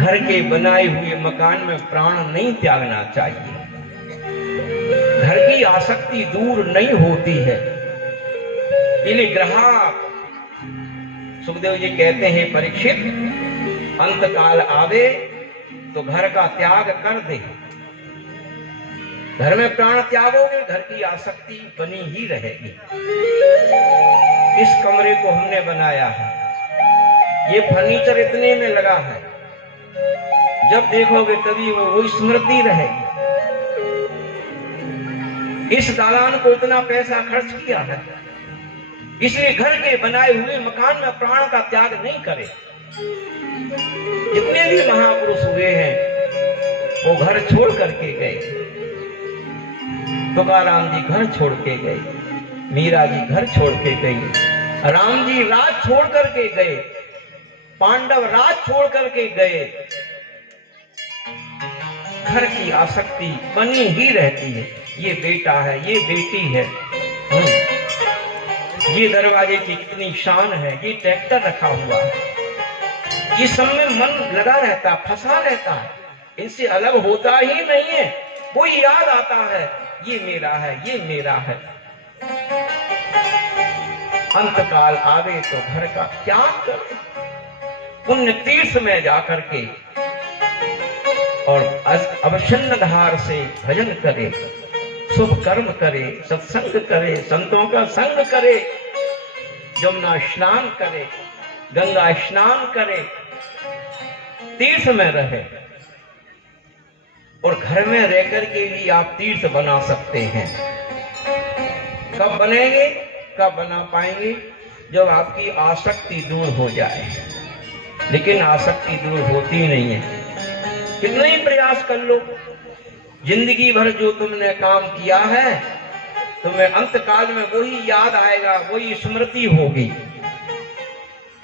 घर के बनाए हुए मकान में प्राण नहीं त्यागना चाहिए। घर की आसक्ति दूर नहीं होती है। इसलिए ग्राहक सुखदेव जी कहते हैं, परीक्षित, अंत काल आवे तो घर का त्याग कर दे। घर में प्राण त्यागोगे, घर की आसक्ति बनी ही रहेगी। इस कमरे को हमने बनाया है, ये फर्नीचर इतने में लगा है, जब देखोगे तभी वो स्मृति रहेगी। इस दालान को इतना पैसा खर्च किया है, इसलिए घर के बनाए हुए मकान में प्राण का त्याग नहीं करे। जितने भी महापुरुष हुए हैं वो घर छोड़ करके गए। तुकाराम जी घर छोड़ के गए, मीरा जी घर छोड़ के गई, राम जी राज छोड़ करके गए, पांडव राज छोड़ करके गए। घर की आसक्ति बनी ही रहती है। ये बेटा है, ये बेटी है, ये दरवाजे की कितनी शान है, ये ट्रैक्टर रखा हुआ है, ये सब में मन लगा रहता, फंसा रहता है, इनसे अलग होता ही नहीं है। कोई याद आता है, ये मेरा है, ये मेरा है। अंतकाल आवे तो घर का त्याग करे, पुण्य तीर्थ में जाकर के और अवसन्न धार से भजन करे, शुभ कर्म करे, सत्संग करे, संतों का संग करे, यमुना स्नान करे, गंगा स्नान करे, तीर्थ में रहे। और घर में रहकर के भी आप तीर्थ बना सकते हैं। कब बनेंगे, कब बना पाएंगे? जब आपकी आसक्ति दूर हो जाए। लेकिन आसक्ति दूर होती नहीं है। कितना ही प्रयास कर लो, जिंदगी भर जो तुमने काम किया है, तुम्हें अंतकाल में वही याद आएगा, वही स्मृति होगी।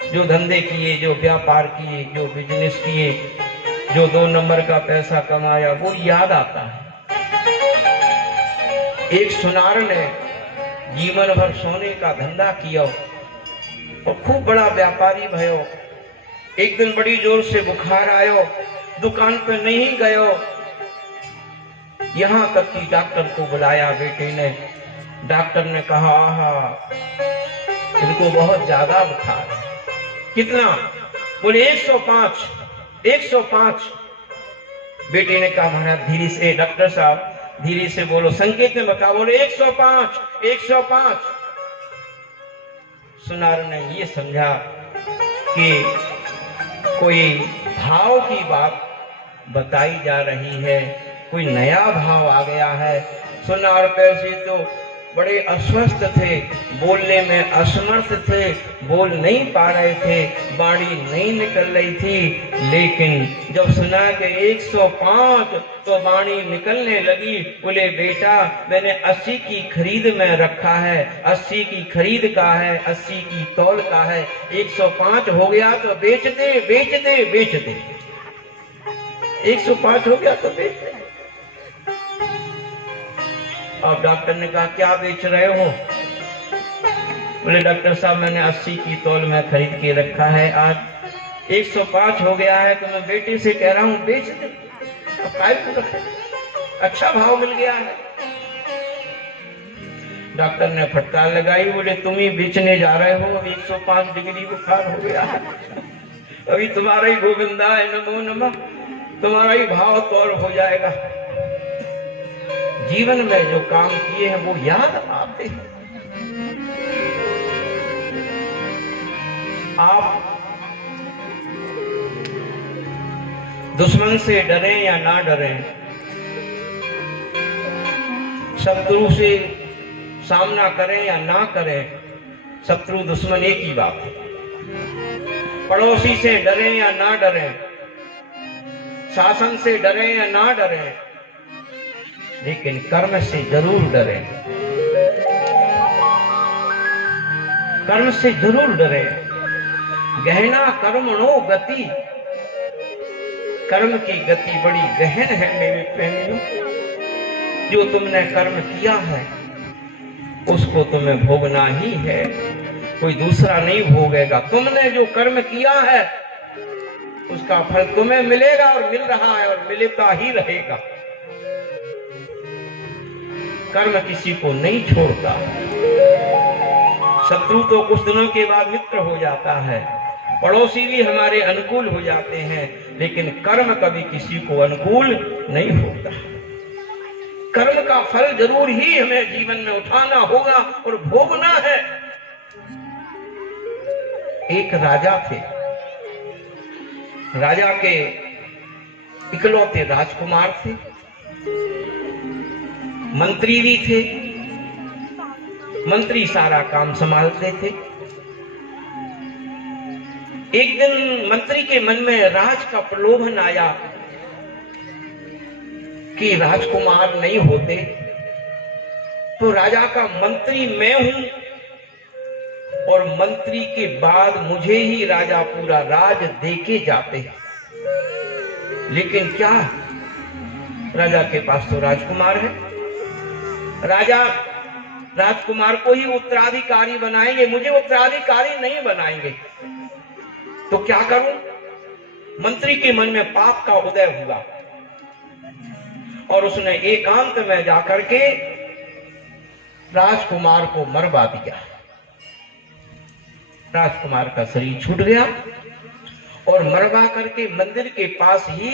जो धंधे किए, जो व्यापार किए, जो बिजनेस किए, जो 2 नंबर का पैसा कमाया, वो याद आता है। एक सुनार ने जीवन भर सोने का धंधा किया और खूब बड़ा व्यापारी भयो। एक दिन बड़ी जोर से बुखार आयो, दुकान पे नहीं गयो, यहां तक कि डॉक्टर को बुलाया बेटे ने। डॉक्टर ने कहा, आहा, इनको बहुत ज्यादा बुखार है। कितना? बोले 105। 105। बेटे ने कहा, महाराज धीरे से, डॉक्टर साहब धीरे से बोलो, संकेत में बता। बोले 105, 105। सुनार ने ये समझा कि कोई भाव की बात बताई जा रही है, कोई नया भाव आ गया है। सुनार पैसे तो बड़े अस्वस्थ थे, बोलने में असमर्थ थे, बोल नहीं पा रहे थे, बाणी नहीं निकल रही थी। लेकिन जब सुना कि 105 तो बाणी निकलने लगी। बोले बेटा, मैंने 80 की खरीद में रखा है, 80 की खरीद का है, 80 की तौल का है, 105 हो गया तो बेच दे, बेच दे, बेच दे। 105 हो गया तो बेच दे। अब डॉक्टर ने कहा, क्या बेच रहे हो? बोले डॉक्टर साहब, मैंने 80 की तौल में खरीद के रखा है, आज 105 हो गया है तो मैं बेटे से कह रहा हूं बेच दे। अच्छा भाव मिल गया है। डॉक्टर ने फटकार लगाई। बोले तुम ही बेचने जा रहे हो, 105 डिग्री बुखार हो गया है, अभी तुम्हारा ही गोविंदा है, नमो नमः, तुम्हारा ही भाव तौल हो जाएगा। जीवन में जो काम किए हैं वो याद आते हैं। आप दुश्मन से डरे या ना डरे, शत्रु से सामना करें या ना करें, शत्रु दुश्मन एक ही बात है। पड़ोसी से डरे या ना डरे, शासन से डरे या ना डरे, लेकिन कर्म से जरूर डरे। कर्म से जरूर डरे। गहना कर्मणो गति, कर्म की गति बड़ी गहन है मेरे प्रेमियों। जो तुमने कर्म किया है उसको तुम्हें भोगना ही है, कोई दूसरा नहीं भोगेगा। तुमने जो कर्म किया है उसका फल तुम्हें मिलेगा और मिल रहा है और मिलता ही रहेगा। कर्म किसी को नहीं छोड़ता। शत्रु तो कुछ दिनों के बाद मित्र हो जाता है, पड़ोसी भी हमारे अनुकूल हो जाते हैं, लेकिन कर्म कभी किसी को अनुकूल नहीं होता। कर्म का फल जरूर ही हमें जीवन में उठाना होगा और भोगना है। एक राजा थे, राजा के इकलौते राजकुमार थे, मंत्री भी थे। मंत्री सारा काम संभालते थे। एक दिन मंत्री के मन में राज का प्रलोभन आया कि राजकुमार नहीं होते तो राजा का मंत्री मैं हूं और मंत्री के बाद मुझे ही राजा पूरा राज देके जाते हैं। लेकिन क्या राजा के पास तो राजकुमार है, राजा राजकुमार को ही उत्तराधिकारी बनाएंगे, मुझे उत्तराधिकारी नहीं बनाएंगे, तो क्या करूं? मंत्री के मन में पाप का उदय हुआ और उसने एकांत में जाकर के राजकुमार को मरवा दिया। राजकुमार का शरीर छूट गया और मरवा करके मंदिर के पास ही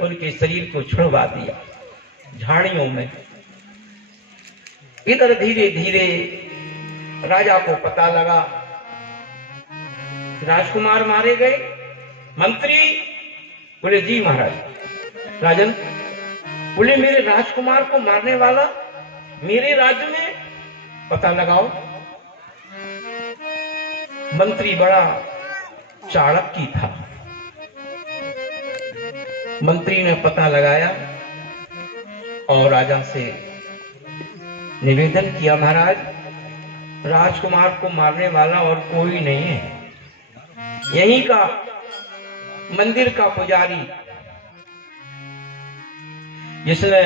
उनके शरीर को छुड़वा दिया झाड़ियों में। इधर धीरे धीरे राजा को पता लगा राजकुमार मारे गए। मंत्री बोले जी महाराज। राजन बोले मेरे राजकुमार को मारने वाला मेरे राज्य में पता लगाओ। मंत्री बड़ा चाणक्य था। मंत्री ने पता लगाया और राजा से निवेदन किया, महाराज राजकुमार को मारने वाला और कोई नहीं है, यहीं का मंदिर का पुजारी जिसने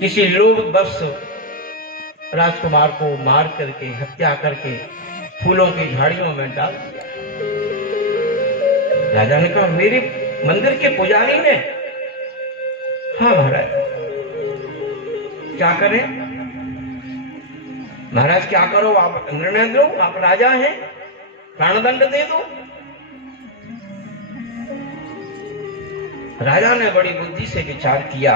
किसी लोभवश राजकुमार को मार करके हत्या करके फूलों की झाड़ियों में डाल दिया। राजा ने कहा मेरे मंदिर के पुजारी ने? हाँ महाराज। क्या करें? महाराज क्या करो, आप निर्णय दो, आप राजा हैं, प्राणदंड दे दो। राजा ने बड़ी बुद्धि से विचार किया,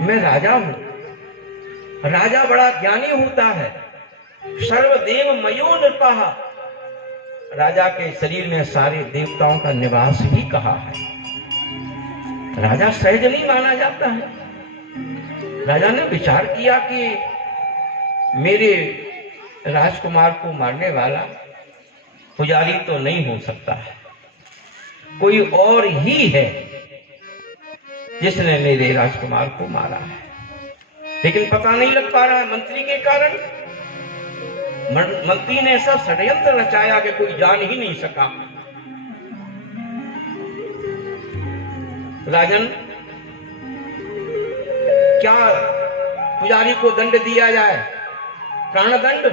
मैं राजा हूं, राजा बड़ा ज्ञानी होता है, सर्वदेव मयो नृपः, राजा के शरीर में सारे देवताओं का निवास भी कहा है, राजा सहज नहीं माना जाता है। राजा ने विचार किया कि मेरे राजकुमार को मारने वाला पुजारी तो नहीं हो सकता है, कोई और ही है जिसने मेरे राजकुमार को मारा है, लेकिन पता नहीं लग पा रहा है मंत्री के कारण। मंत्री ने ऐसा षड्यंत्र रचाया कि कोई जान ही नहीं सका। राजन क्या पुजारी को दंड दिया जाए, प्राणदंड?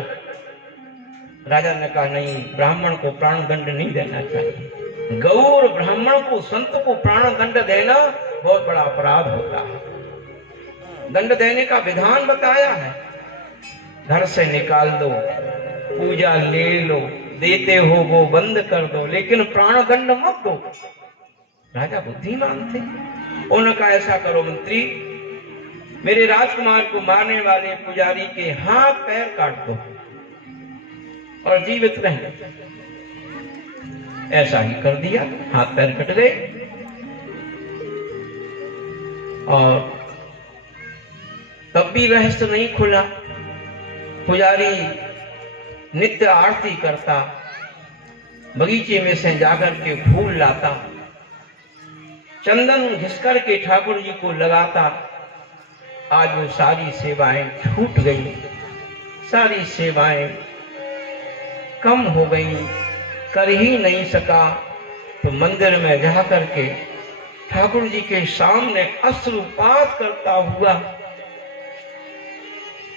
राजा ने कहा नहीं, ब्राह्मण को प्राणदंड नहीं देना चाहिए। गौर ब्राह्मण को संत को प्राणदंड देना बहुत बड़ा अपराध होता है। दंड देने का विधान बताया है, घर से निकाल दो, पूजा ले लो, देते हो वो बंद कर दो, लेकिन प्राणदंड मत दो। राजा बुद्धिमान थे, उन्होंने कहा ऐसा करो मंत्री, मेरे राजकुमार को मारने वाले पुजारी के हाथ पैर काट दो और जीवित रहें। ऐसा ही कर दिया, हाथ पैर कट गए और तब भी रहस्य नहीं खुला। पुजारी नित्य आरती करता, बगीचे में से जाकर के फूल लाता, चंदन घिसकर के ठाकुर जी को लगाता। आज वो सारी सेवाएं छूट गई, सारी सेवाएं कम हो गई, कर ही नहीं सका। तो मंदिर में जाकर के ठाकुर जी के सामने अश्रुपात करता हुआ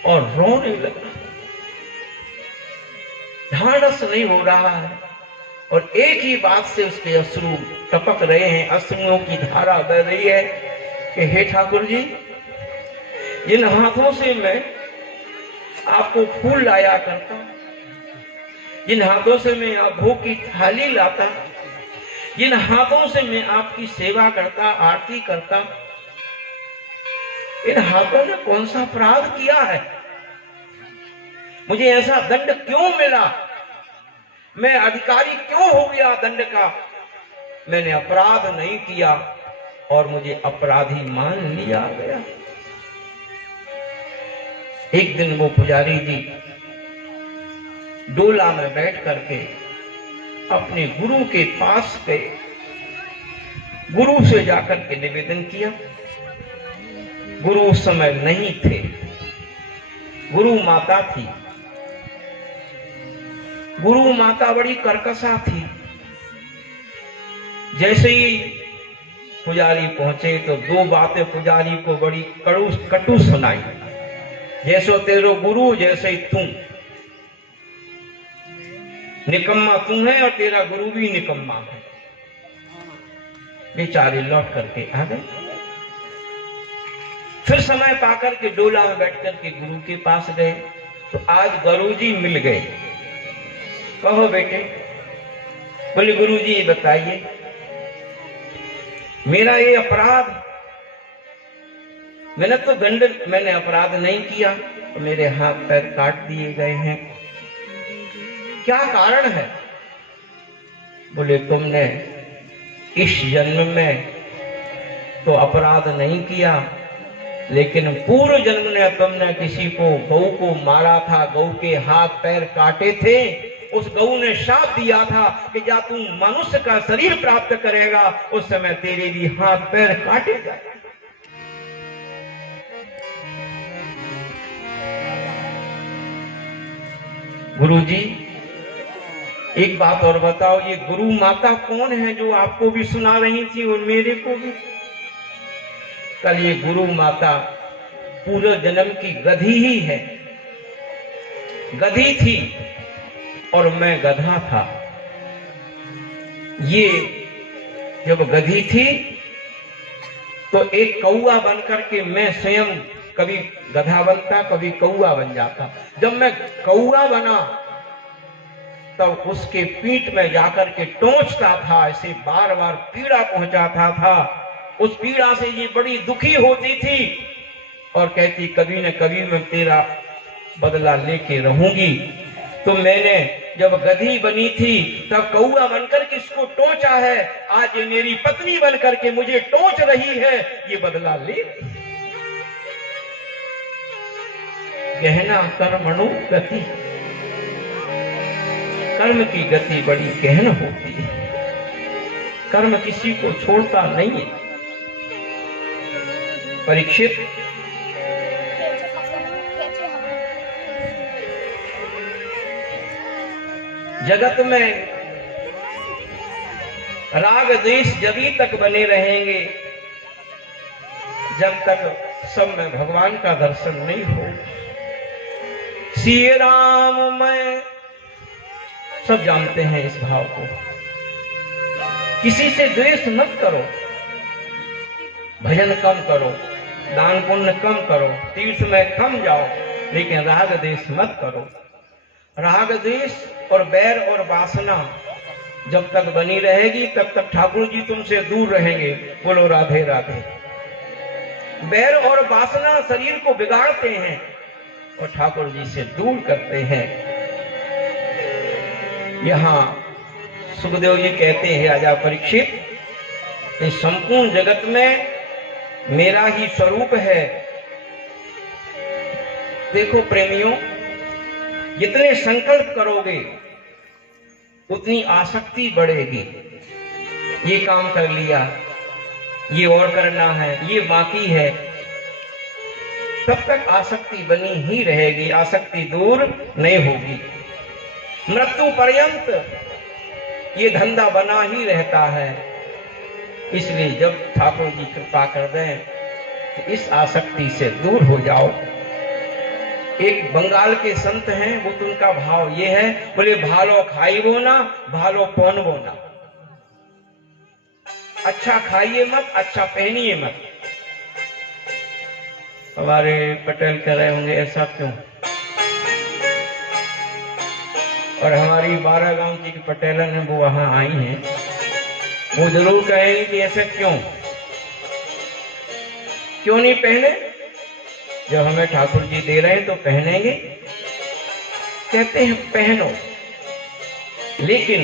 और रोने लगा। ढांढस नहीं हो रहा है, और एक ही बात से उसके अश्रु टपक रहे हैं, अश्रुओं की धारा बह रही है कि हे ठाकुर जी, इन हाथों से मैं आपको फूल लाया करता, इन हाथों से मैं आप भोग की थाली लाता, इन हाथों से मैं आपकी सेवा करता, आरती करता। इन हाथों ने कौन सा अपराध किया है? मुझे ऐसा दंड क्यों मिला? मैं अधिकारी क्यों हो गया दंड का? मैंने अपराध नहीं किया और मुझे अपराधी मान लिया गया। एक दिन वो पुजारी जी डोला में बैठ करके अपने गुरु के पास गए, गुरु से जाकर के निवेदन किया। गुरु उस समय नहीं थे, गुरु माता थी। गुरु माता बड़ी कर्कशा थी। जैसे ही पुजारी पहुंचे तो दो बातें पुजारी को बड़ी कटु सुनाई। जैसो तेरो गुरु जैसे ही तू, निकम्मा तू है और तेरा गुरु भी निकम्मा है। बेचारे लौट करके आ गए। फिर समय पाकर के डोला में बैठ करके गुरु के पास गए तो आज गुरु जी मिल गए। कहो बेटे। बोले गुरु जी बताइए, मेरा ये अपराध, मैंने अपराध नहीं किया तो मेरे हाथ पैर काट दिए गए हैं, क्या कारण है? बोले तुमने इस जन्म में तो अपराध नहीं किया, लेकिन पूर्व जन्म में तुमने किसी को, गौ को मारा था, गौ के हाथ पैर काटे थे। उस गौ ने शाप दिया था कि जब तू मनुष्य का शरीर प्राप्त करेगा उस समय तेरे भी हाथ पैर काटेगा। गुरु जी एक बात और बताओ, ये गुरु माता कौन है जो आपको भी सुना रही थी और मेरे को भी? कल ये गुरु माता पूर्व जन्म की गधी ही है। गधी थी और मैं गधा था। ये जब गधी थी तो एक कौआ बनकर के मैं स्वयं कभी गधा बनता, कभी कौआ बन जाता। जब मैं कौआ बना तब उसके पीठ में जाकर के टोंचता था, ऐसे बार बार पीड़ा पहुंचाता था। उस पीड़ा से ये बड़ी दुखी होती थी और कहती कभी न कभी मैं तेरा बदला लेके रहूंगी। तो मैंने जब गधी बनी थी तब कौआ बनकर के इसको टोंचा है, आज ये मेरी पत्नी बनकर के मुझे टोंच रही है, ये बदला ले। गहना कर्मणु गति, कर्म की गति बड़ी गहन होती है। कर्म किसी को छोड़ता नहीं है। परीक्षित, जगत में राग द्वेष जभी तक बने रहेंगे जब तक सब में भगवान का दर्शन नहीं हो। श्री राम मैं, सब जानते हैं इस भाव को। किसी से द्वेष मत करो, भजन कम करो, दान पुण्य कम करो, तीर्थ में कम जाओ, लेकिन राग द्वेष मत करो। राग द्वेष और बैर और वासना जब तक बनी रहेगी तब तक ठाकुर जी तुमसे दूर रहेंगे। बोलो राधे राधे। बैर और वासना शरीर को बिगाड़ते हैं और ठाकुर जी से दूर करते हैं। यहाँ सुखदेव जी कहते हैं, राजा परीक्षित, इस संपूर्ण जगत में मेरा ही स्वरूप है। देखो प्रेमियों, जितने संकल्प करोगे उतनी आसक्ति बढ़ेगी। ये काम कर लिया, ये और करना है, ये बाकी है, तब तक आसक्ति बनी ही रहेगी, आसक्ति दूर नहीं होगी। मृत्यु पर्यंत ये धंधा बना ही रहता है। इसलिए जब ठाकुर जी कृपा कर दें तो इस आसक्ति से दूर हो जाओ। एक बंगाल के संत हैं, वो तो उनका भाव ये है, बोले भालो खाई वो ना, भालो पहन वो ना। अच्छा खाइए मत, अच्छा पहनिए मत। हमारे पटेल कह रहे होंगे ऐसा क्यों, और हमारी 12 गांव की पटेलन है वो वहां आई हैं, वो जरूर कहेंगे कि ऐसा क्यों नहीं पहने, जब हमें ठाकुर जी दे रहे हैं तो पहनेंगे। कहते हैं पहनो, लेकिन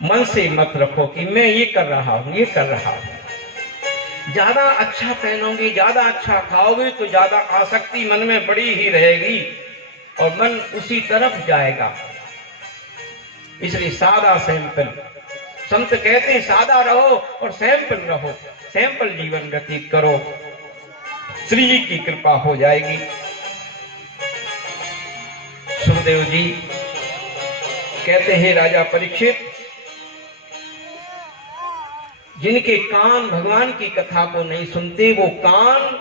मन से मत रखो कि मैं ये कर रहा हूं, ये कर रहा हूं। ज्यादा अच्छा पहनोगे, ज्यादा अच्छा खाओगे तो ज्यादा आसक्ति मन में बड़ी ही रहेगी और मन उसी तरफ जाएगा। इसलिए सादा सैंपल, संत कहते हैं सादा रहो और सैंपल रहो, सैंपल जीवन व्यतीत करो, श्री जी की कृपा हो जाएगी। सुखदेव जी कहते हैं राजा परीक्षित, जिनके कान भगवान की कथा को नहीं सुनते, वो कान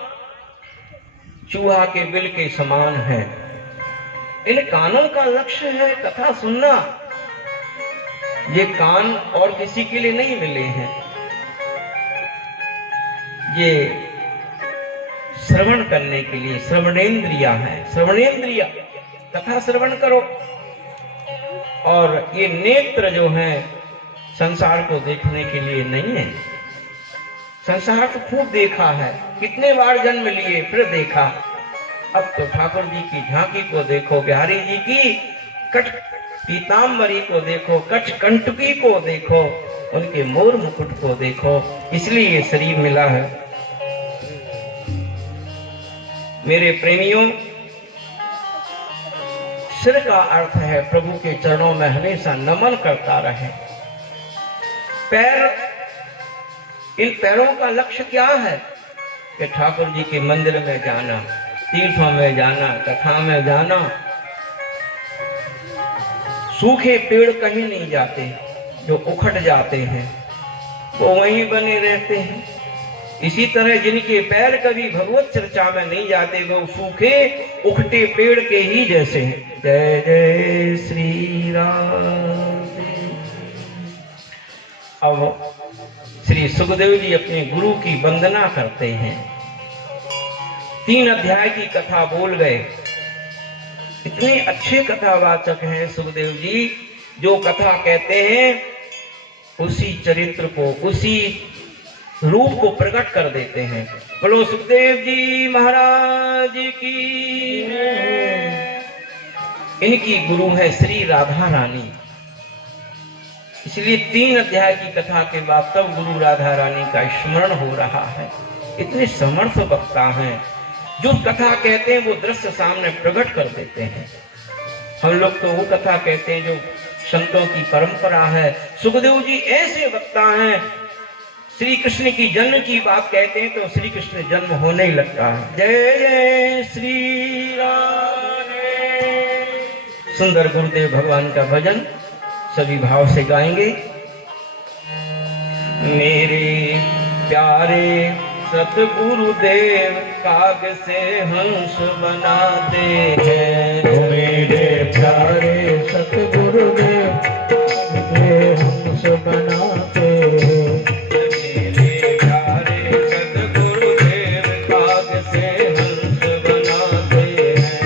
चूहा के बिल के समान है। इन कानों का लक्ष्य है कथा सुनना। ये कान और किसी के लिए नहीं मिले हैं, ये श्रवण करने के लिए श्रवणेन्द्रिया है। श्रवणेन्द्रिया, कथा श्रवण करो। और ये नेत्र जो है संसार को देखने के लिए नहीं है। संसार को खूब देखा है, कितने बार जन्म लिए फिर देखा। अब तो ठाकुर जी की झांकी को देखो, बिहारी जी की कट पीताम्बरी को देखो, कट कंटकी को देखो, उनके मोर मुकुट को देखो, इसलिए ये शरीर मिला है। मेरे प्रेमियों, सिर का अर्थ है प्रभु के चरणों में हमेशा नमन करता रहे। पैर, इन पैरों का लक्ष्य क्या है कि ठाकुर जी के मंदिर में जाना, तीर्थों में जाना, कथा में जाना। सूखे पेड़ कहीं नहीं जाते, जो उखड़ जाते हैं वो वहीं बने रहते हैं। इसी तरह जिनके पैर कभी भगवत चर्चा में नहीं जाते, वो सूखे उखटे पेड़ के ही जैसे हैं। जय जय श्री राम। अब श्री सुखदेव जी अपने गुरु की वंदना करते हैं। 3 अध्याय की कथा बोल गए। इतने अच्छे कथावाचक हैं सुखदेव जी, जो कथा कहते हैं उसी चरित्र को, उसी रूप को प्रकट कर देते हैं। बोलो सुखदेव जी महाराज की। इनकी गुरु है श्री राधा रानी। इसलिए 3 अध्याय की कथा के बाद तब गुरु राधा रानी का स्मरण हो रहा है। इतने समर्थ वक्ता हैं, जो कथा कहते हैं वो दृश्य सामने प्रकट कर देते हैं। हम लोग तो वो कथा कहते हैं जो संतों की परंपरा है। सुखदेव जी ऐसे वक्ता हैं, श्री कृष्ण की जन्म की बात कहते हैं तो श्री कृष्ण जन्म होने ही लगता है। जय जय श्री राम। सुंदर गुरुदेव भगवान का भजन सभी भाव से गाएंगे। मेरे प्यारे सतगुरुदेव काग से हंस बनाते हैं। मेरे प्यारे सतगुरुदेव हंस बनाते हैं। मेरे प्यारे सतगुरुदेव काग से हंस बनाते हैं।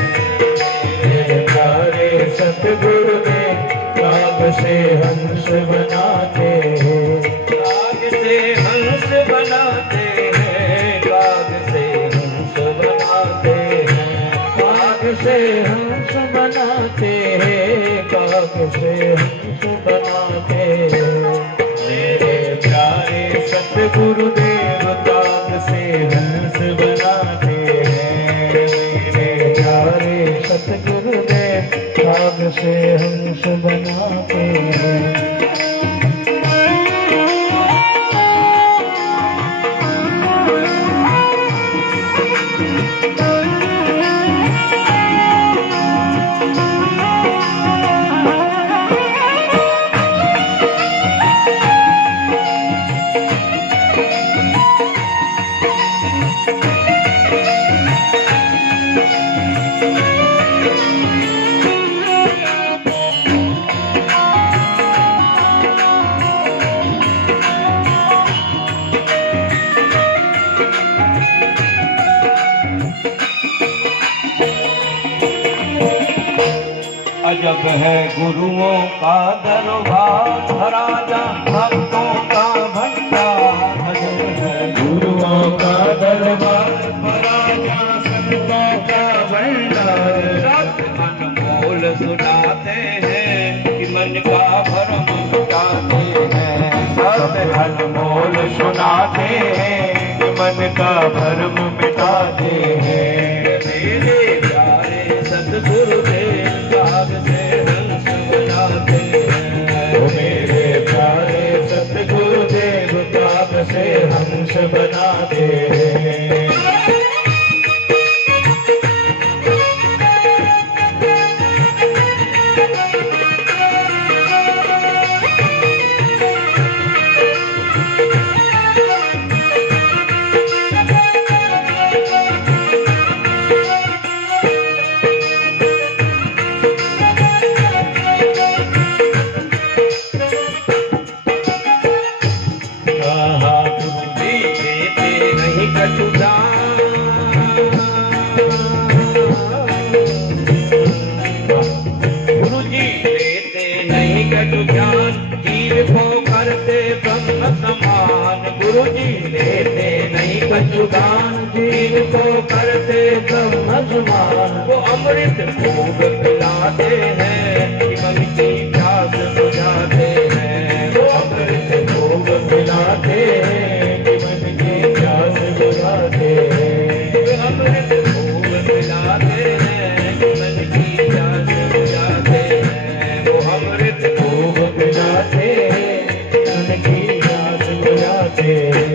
मेरे प्यारे सतगुरुदेव काग से हंस बनाते हैं। काग से हंस बनाते हैं, काग से हंस बनाते हैं। काग से हंस बनाते हैं, काग से हंस बनाते हैं। मेरे प्यारे सतगुरुदेव काग से हंस बनाते हैं। मेरे प्यारे सतगुरुदेव काग से हंस बनाते हैं। है गुरुओं का दरबार, राजा भक्तों का भंडार। भजन है गुरुओं का दरबार, राजा संतों का भंडार। शब्द अनमोल सुनाते हैं कि मन का भरम मिटाते हैं। शब्द अनमोल सुनाते हैं कि मन का भरम मिटाते हैं। मेरे प्यारे सतगुरुदेव काग से हंस बनाते हैं। ओ मेरे प्यारे सतगुरुदेव काग से हंस बनाते हैं। गुरुजी लेते नहीं कटु ज्ञान, जीव को करते ब्रह्म समान। गुरुजी लेते नहीं कटु ज्ञान, जीव को करते ब्रह्म समान। वो अमृत खूब पिलाते हैं, मन की प्यास बुझाते हैं। वो अमृत खूब पिलाते हैं, मन की प्यास बुझाते हैं। वो अमृत खूब पिलाते हैं, मन की प्यास बुझाते हैं। वो अमृत खूब पिलाते हैं, मन की प्यास बुझाते हैं।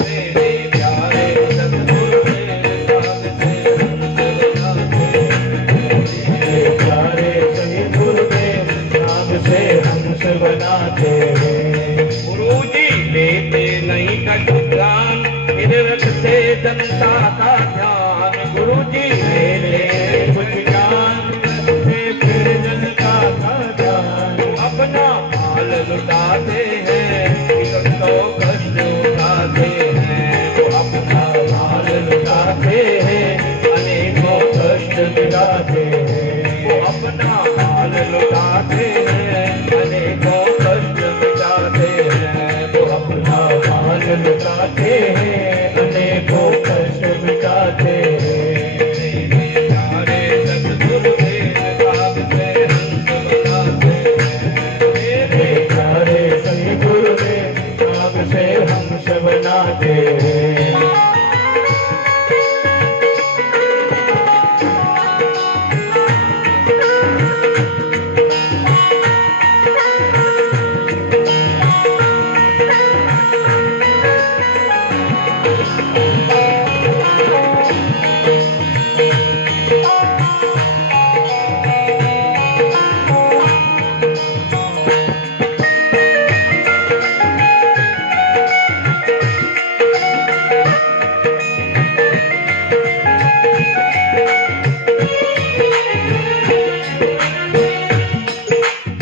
मेरे प्यारे सतगुरुदेव काग से हंस बनाते हैं। मेरे प्यारे सही गुरुदेव नाम से हंस बनाते हैं। गुरुजी लेते नहीं कटु ज्ञान, फिर रखते जनता का ध्यान। गुरुजी लेते कुछ ज्ञान रखते फिर जनता का ध्यान। अपना माल लुटाते हैं, तो कष्ट उठाते हैं। वो अपना माल लुटाते हैं, अनेकों कष्ट मिटाते हैं। वो अपना माल लुटाते हैं, अनेकों कष्ट मिटाते हैं। वो अपना माल लुटाते हैं, अनेकों कष्ट मिटाते हैं। मेरे प्यारे सतगुरुदेव काग से हंस बनाते हैं। मेरे प्यारे सही गुरुदेव नाम से हंस बनाते हैं।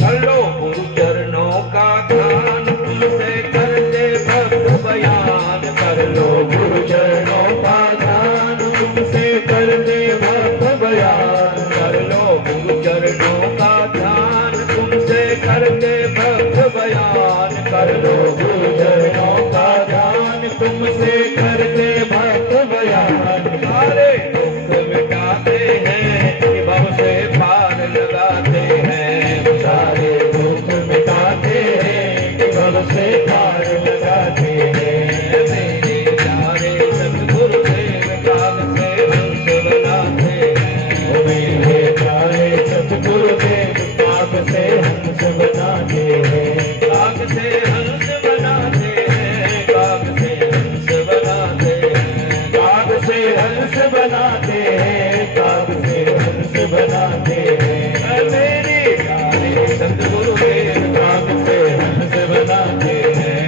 कर लो गुरु चरणों का ध्यान, तुमसे करते भक्त बयान। कर लो गुरु चरणों का ध्यान, तुमसे कर दे भक्त बयान। कर लो गुरु चरणों का ध्यान, तुमसे करते भक्त बयान। कर लो गुरु चरणों का ध्यान, तुमसे कर दे भक्त बयान। सारे दुख मिटाते हैं, भव से पार लगाते हैं। सारे दुख मिटाते हैं, भव से पार लगाते हैं। मेरे प्यारे सतगुरुदेव काग से हंस बनाते हैं। ओ मेरे प्यारे सतगुरुदेव काग से हंस बनाते हैं। काग से हंस बनाते हैं, काग से हंस बनाते हैं। काग से हंस बनाते हैं, काग से हंस बनाते हैं। मेरे प्यारे सतगुरुदेव काग से हंस बनाते हैं।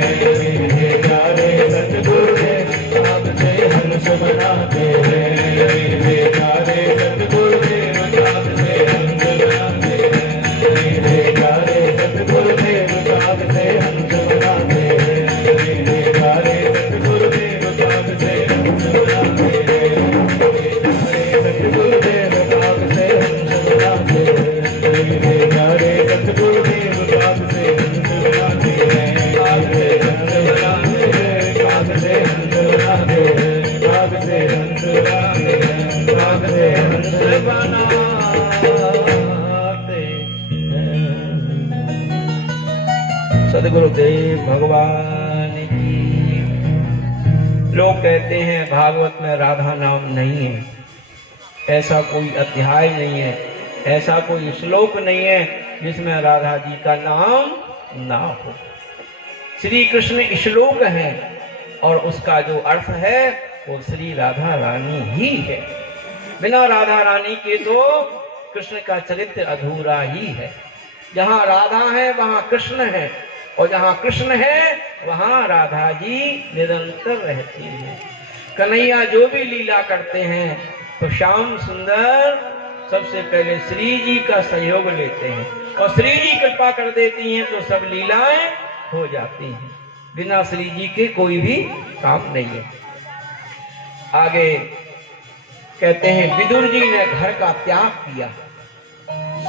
गुरुदेव काग से हंस बनाते हैं, काग से हंस बनाते हैं, काग से हंस बनाते हैं, काग से हंस बनाते हैं, काग से हंस बनाते हैं। सदगुरुदेव भगवान की। लोग कहते हैं भागवत में राधा नाम नहीं है, ऐसा कोई अध्याय नहीं है, ऐसा कोई श्लोक नहीं है जिसमें राधा जी का नाम ना हो। श्री कृष्ण श्लोक है और उसका जो अर्थ है वो श्री राधा रानी ही है। बिना राधा रानी के तो कृष्ण का चरित्र अधूरा ही है। जहाँ राधा है वहाँ कृष्ण है, और जहाँ कृष्ण है वहाँ राधा जी निरंतर रहती है। कन्हैया जो भी लीला करते हैं तो श्याम सुंदर सबसे पहले श्री जी का सहयोग लेते हैं, और श्री जी कृपा कर देती हैं तो सब लीलाएं हो जाती हैं। बिना श्री जी के कोई भी काम नहीं है। आगे कहते हैं विदुर जी ने घर का त्याग किया।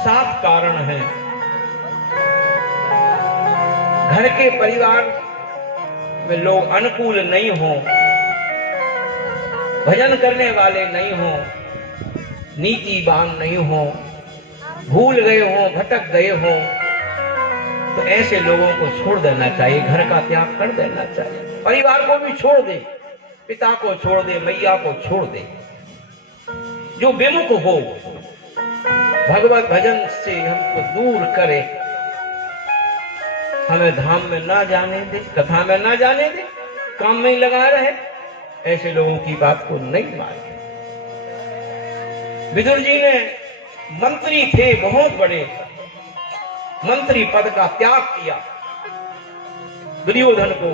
7 कारण हैं। घर के परिवार में लोग अनुकूल नहीं हो, भजन करने वाले नहीं हो, नीतिवान नहीं हो, भूल गए हो, भटक गए हो, तो ऐसे लोगों को छोड़ देना चाहिए, घर का त्याग कर देना चाहिए। परिवार को भी छोड़ दे, पिता को छोड़ दे, मैया को छोड़ दे। जो विमुख हो, भगवत भजन से हमको दूर करे, हमें धाम में ना जाने दे, कथा में ना जाने दे, काम में ही लगा रहे, ऐसे लोगों की बात को नहीं माने। विदुर जी ने मंत्री थे बहुत बड़े, मंत्री पद का त्याग किया, दुर्योधन को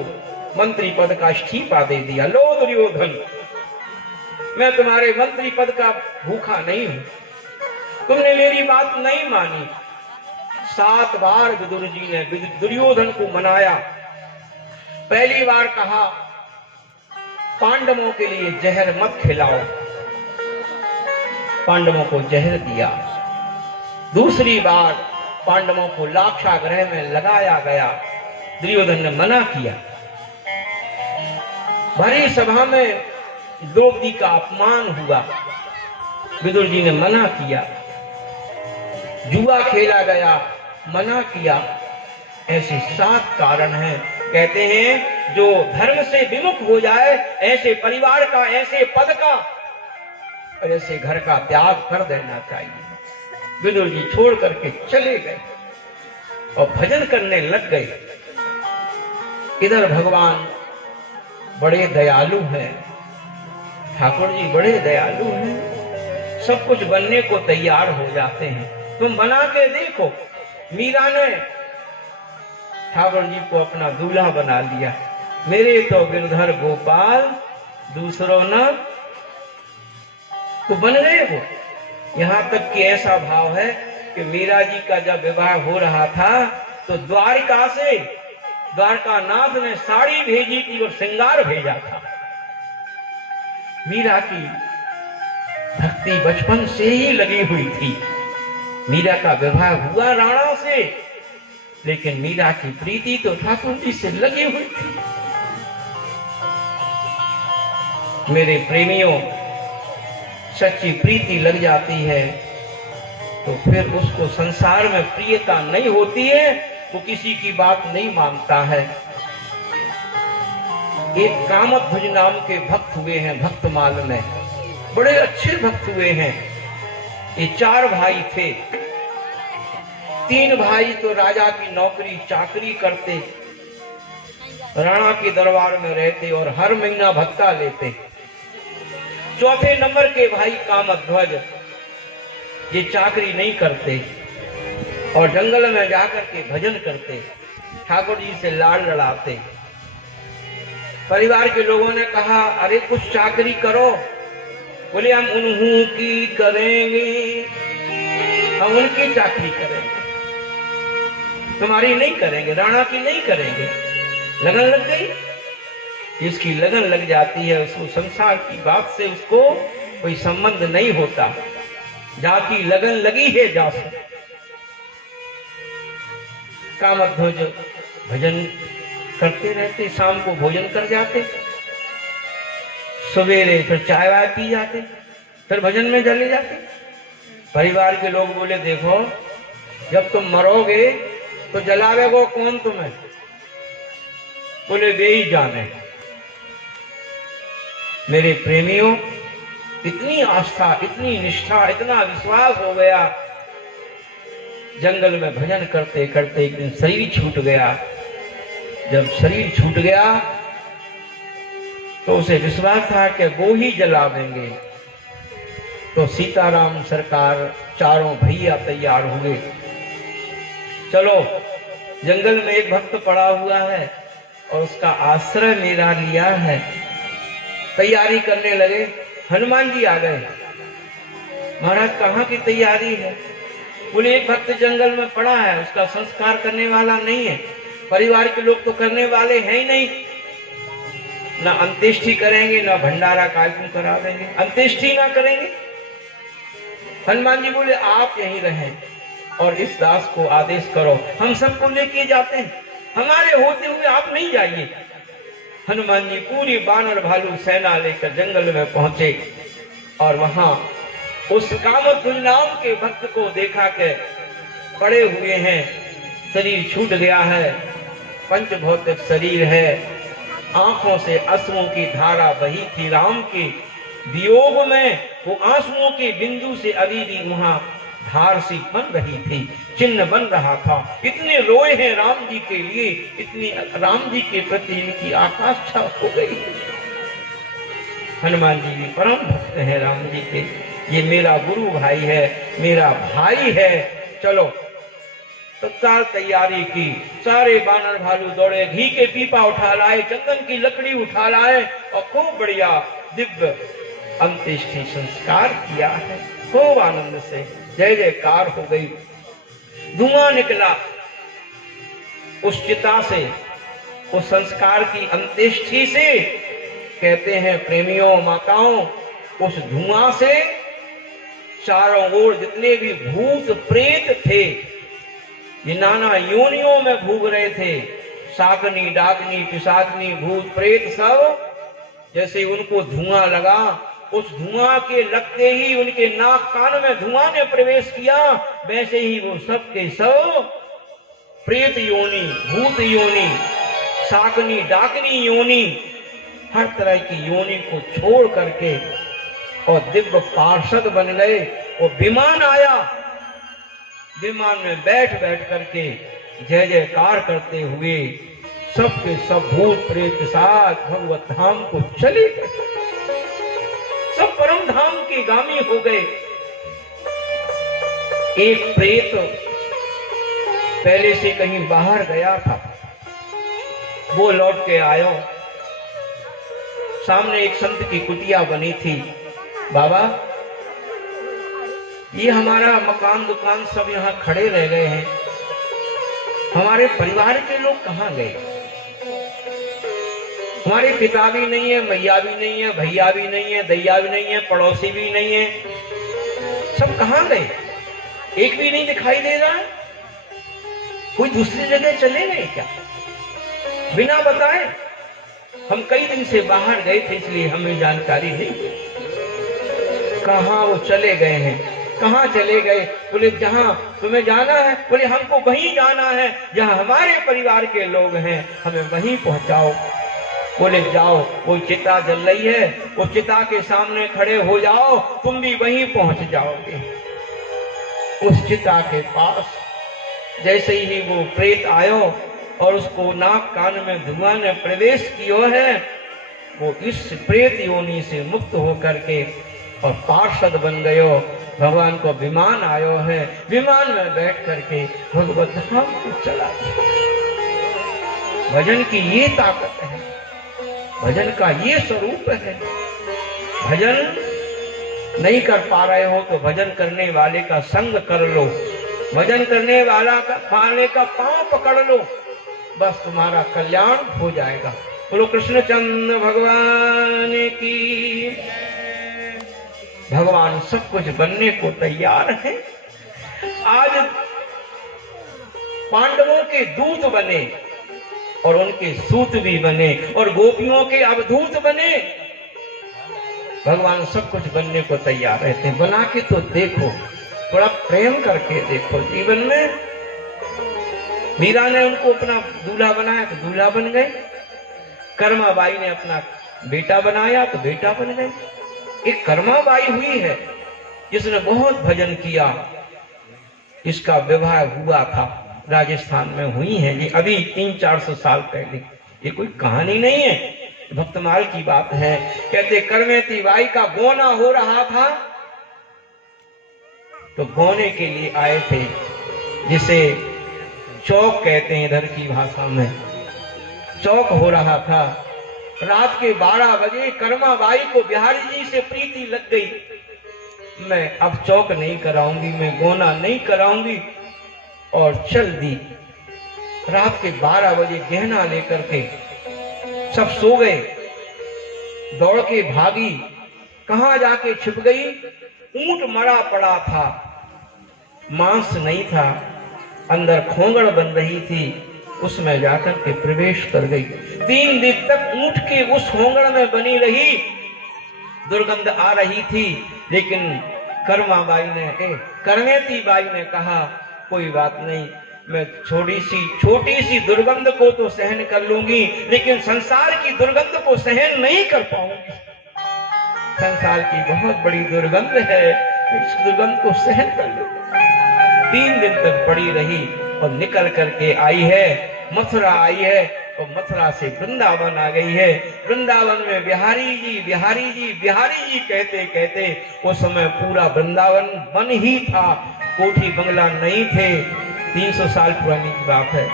मंत्री पद का इस्तीफा दे दिया। लो दुर्योधन, मैं तुम्हारे मंत्री पद का भूखा नहीं हूं, तुमने मेरी बात नहीं मानी। 7 बार विदुर जी ने दुर्योधन को मनाया। पहली बार कहा पांडवों के लिए जहर मत खिलाओ, पांडवों को जहर दिया। दूसरी बार पांडवों को लाक्षागृह में लगाया गया, दुर्योधन ने मना किया। भरी सभा में द्रौपदी का अपमान हुआ, विदुर जी ने मना किया। जुआ खेला गया, मना किया। ऐसे 7 कारण हैं। कहते हैं जो धर्म से विमुख हो जाए, ऐसे परिवार का, ऐसे पद का, ऐसे घर का त्याग कर देना चाहिए। विदुर जी छोड़ करके चले गए और भजन करने लग गए। इधर भगवान बड़े दयालु हैं, ठाकुर जी बड़े दयालु हैं, सब कुछ बनने को तैयार हो जाते हैं। तुम बना के देखो। मीरा ने ठाकुर जी को अपना दूल्हा बना लिया। मेरे तो गिरधर गोपाल दूसरों न, तो बन गए वो। यहां तक कि ऐसा भाव है कि मीरा जी का जब विवाह हो रहा था तो द्वारका से द्वारकानाथ ने साड़ी भेजी थी और श्रृंगार भेजा था। मीरा की भक्ति बचपन से ही लगी हुई थी। मीरा का विवाह हुआ राणा से, लेकिन मीरा की प्रीति तो ठाकुर जी से लगी हुई थी। मेरे प्रेमियों, सच्ची प्रीति लग जाती है तो फिर उसको संसार में प्रियता नहीं होती है, वो किसी की बात नहीं मानता है। एक कामध्वज नाम के भक्त हुए हैं भक्तमाल में, बड़े अच्छे भक्त हुए हैं। ये 4 भाई थे। 3 भाई तो राजा की नौकरी चाकरी करते, राणा के दरबार में रहते और हर महीना भत्ता लेते। 4थे नंबर के भाई कामध्वज, ये चाकरी नहीं करते और जंगल में जाकर के भजन करते, ठाकुर जी से लाड़ लड़ाते। परिवार के लोगों ने कहा अरे कुछ चाकरी करो। बोले हम उन्हीं की करेंगे, हम उनकी चाकरी करेंगे, तुम्हारी नहीं करेंगे, राणा की नहीं करेंगे। लगन लग गई। जिसकी लगन लग जाती है उसको संसार की बात से उसको कोई संबंध नहीं होता। जाकी लगन लगी है जासु। कामध्वज भजन करते रहते, शाम को भोजन कर जाते, सवेरे फिर चाय वाय पी जाते, फिर भजन में चले जाते। परिवार के लोग बोले देखो जब तुम मरोगे तो जलावेगो कौन तुम्हें? बोले वे ही जाने। मेरे प्रेमियों, इतनी आस्था, इतनी निष्ठा, इतना विश्वास हो गया। जंगल में भजन करते करते एक दिन शरीर छूट गया। जब शरीर छूट गया तो उसे विश्वास था कि वो ही जला देंगे। तो सीताराम सरकार चारों भैया तैयार हुए। चलो, जंगल में एक भक्त पड़ा हुआ है और उसका आश्रय मेरा लिया है। तैयारी करने लगे। हनुमान जी आ गए। महाराज कहाँ की तैयारी है? बोले एक भक्त जंगल में पड़ा है, उसका संस्कार करने वाला नहीं है, परिवार के लोग तो करने वाले हैं ही नहीं, ना अंत्येष्टि करेंगे ना भंडारा कार्यक्रम करा देंगे, अंत्येष्टि ना करेंगे। हनुमान जी बोले आप यहीं रहें और इस दास को आदेश करो, हम सबको लेके जाते हैं, हमारे होते हुए आप नहीं जाइए। हनुमान जी पूरी बानर भालू सेना लेकर जंगल में पहुंचे और वहां उस कामध्वज नाम के भक्त को देखा के पड़े हुए हैं, शरीर छूट गया है, पंचभौतिक शरीर है, आंखों से आंसुओं की धारा बही थी। राम के वियोग में वो आंसुओं के बिंदु से अभी भी वहां धार सी बन रही थी, चिन्ह बन रहा था। इतने रोए हैं राम जी के लिए, इतनी राम जी के प्रति इनकी आकांक्षा हो गई। हनुमान जी भी परम भक्त हैं राम जी के, ये मेरा गुरु भाई है, मेरा भाई है। चलो, तत्काल तैयारी की। सारे बानर भालू दौड़े, घी के पीपा उठा लाए, चंदन की लकड़ी उठा लाए और खूब बढ़िया दिव्य अंत्येष्टि संस्कार किया है। खूब आनंद से जय जयकार हो गई। धुआं निकला उस चिता से, उस संस्कार की अंत्येष्टि से। कहते हैं प्रेमियों, माताओं, उस धुआं से चारों ओर जितने भी भूत प्रेत थे, ये नाना योनियों में भूग रहे थे, शाकनी, डाकनी, पिशाचनी, भूत प्रेत, सब जैसे उनको धुआं लगा, उस धुआं के लगते ही उनके नाक कान में धुआं ने प्रवेश किया, वैसे ही वो सब के सब प्रेत योनि, भूत योनि, शाकनी, डाकनी योनि, हर तरह की योनि को छोड़ करके और दिव्य पार्षद बन गए। और विमान आया, विमान में बैठ बैठ करके जय जयकार करते हुए सबके सब भूत प्रेत के साथ भगवत धाम को चले गए। सब परम धाम के गामी हो गए। एक प्रेत पहले से कहीं बाहर गया था, वो लौट के आयो। सामने एक संत की कुटिया बनी थी। बाबा, ये हमारा मकान दुकान सब यहाँ खड़े रह गए हैं, हमारे परिवार के लोग कहाँ गए? हमारे पिता भी नहीं है, मैया भी नहीं है, भैया भी नहीं है, दैया भी नहीं है, पड़ोसी भी नहीं है, सब कहाँ गए? एक भी नहीं दिखाई दे रहा है। कोई दूसरी जगह चले गए क्या? बिना बताए। हम कई दिन से बाहर गए थे, इसलिए हमें जानकारी नहीं। कहाँ वो चले गए हैं? कहाँ चले गए? बोले जहाँ तुम्हें जाना है। बोले हमको वहीं जाना है जहाँ हमारे परिवार के लोग हैं, हमें वहीं पहुंचाओ। बोले जाओ, वो चिता जल रही है, वो चिता के सामने खड़े हो जाओ, तुम भी वहीं पहुंच जाओगे। उस चिता के पास जैसे ही वो प्रेत आयो और उसको नाक कान में धुआं ने प्रवेश किया है, वो इस प्रेत योनि से मुक्त होकर के और पार्षद बन गयो। भगवान को विमान आयो है, विमान में बैठ करके भगवत धाम को चला गया। भजन की ये ताकत है, भजन का ये स्वरूप है। भजन नहीं कर पा रहे हो तो भजन करने वाले का संग कर लो, भजन करने वाला का पांव पकड़ लो, बस तुम्हारा कल्याण हो जाएगा। बोलो कृष्णचंद्र भगवान की। भगवान सब कुछ बनने को तैयार है। आज पांडवों के दूत बने और उनके सूत भी बने और गोपियों के अवधूत बने। भगवान सब कुछ बनने को तैयार रहते हैं। बना के तो देखो, थोड़ा प्रेम करके देखो जीवन में। मीरा ने उनको अपना दूल्हा बनाया तो दूल्हा बन गए, कर्माबाई ने अपना बेटा बनाया तो बेटा बन गए। एक कर्माबाई हुई है जिसने बहुत भजन किया, इसका विवाह हुआ था राजस्थान में, हुई है ये अभी 300-400 साल पहले। ये कोई कहानी नहीं है, भक्तमाल की बात है। कहते करमेती बाई का गोना हो रहा था तो गोने के लिए आए थे, जिसे चौक कहते हैं इधर की भाषा में। चौक हो रहा था, रात के 12 बजे कर्माबाई को बिहारी जी से प्रीति लग गई। मैं अब चौक नहीं कराऊंगी, मैं गोना नहीं कराऊंगी, और चल दी। रात के 12 बजे गहना लेकर के सब सो गए, दौड़ के भागी, कहां जाके छिप गई? ऊंट मरा पड़ा था, मांस नहीं था, अंदर खोंगड़ बन रही थी, उसमें जाकर के प्रवेश कर गई। 3 दिन तक ऊंट के उस खोंगड़ में बनी रही, दुर्गंध आ रही थी। लेकिन कर्माबाई ने, करमेती बाई ने कहा कोई बात नहीं, मैं छोटी सी दुर्गंध को तो सहन कर लूंगी, लेकिन संसार की दुर्गंध को सहन नहीं कर पाऊंगी। संसार की बहुत बड़ी दुर्गंध है, इस दुर्गंध को सहन कर लूंगी। 3 दिन तक पड़ी रही और निकल करके आई है, मथुरा आई है, और मथुरा से वृंदावन आ गई है। वृंदावन में बिहारी जी बिहारी जी बिहारी जी कहते कहते उस समय पूरा वृंदावन वन ही था, कोठी बंगला नहीं थे। 300 साल पुरानी की बात है।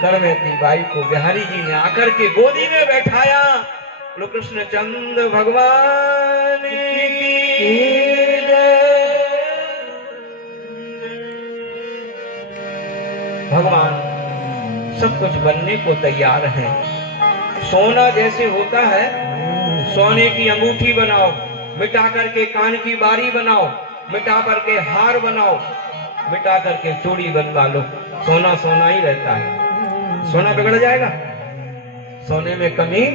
करमेती बाई को बिहारी जी ने आकर के गोदी में बैठाया। बोलो कृष्ण चंद्र भगवान की जय। भगवान सब कुछ बनने को तैयार हैं। सोना जैसे होता है, सोने की अंगूठी बनाओ, मिटा करके कान की बारी बनाओ, मिटा करके हार बनाओ, मिटा करके चूड़ी बनवा लो, सोना सोना ही रहता है। सोना बिगड़ जाएगा, सोने में कमी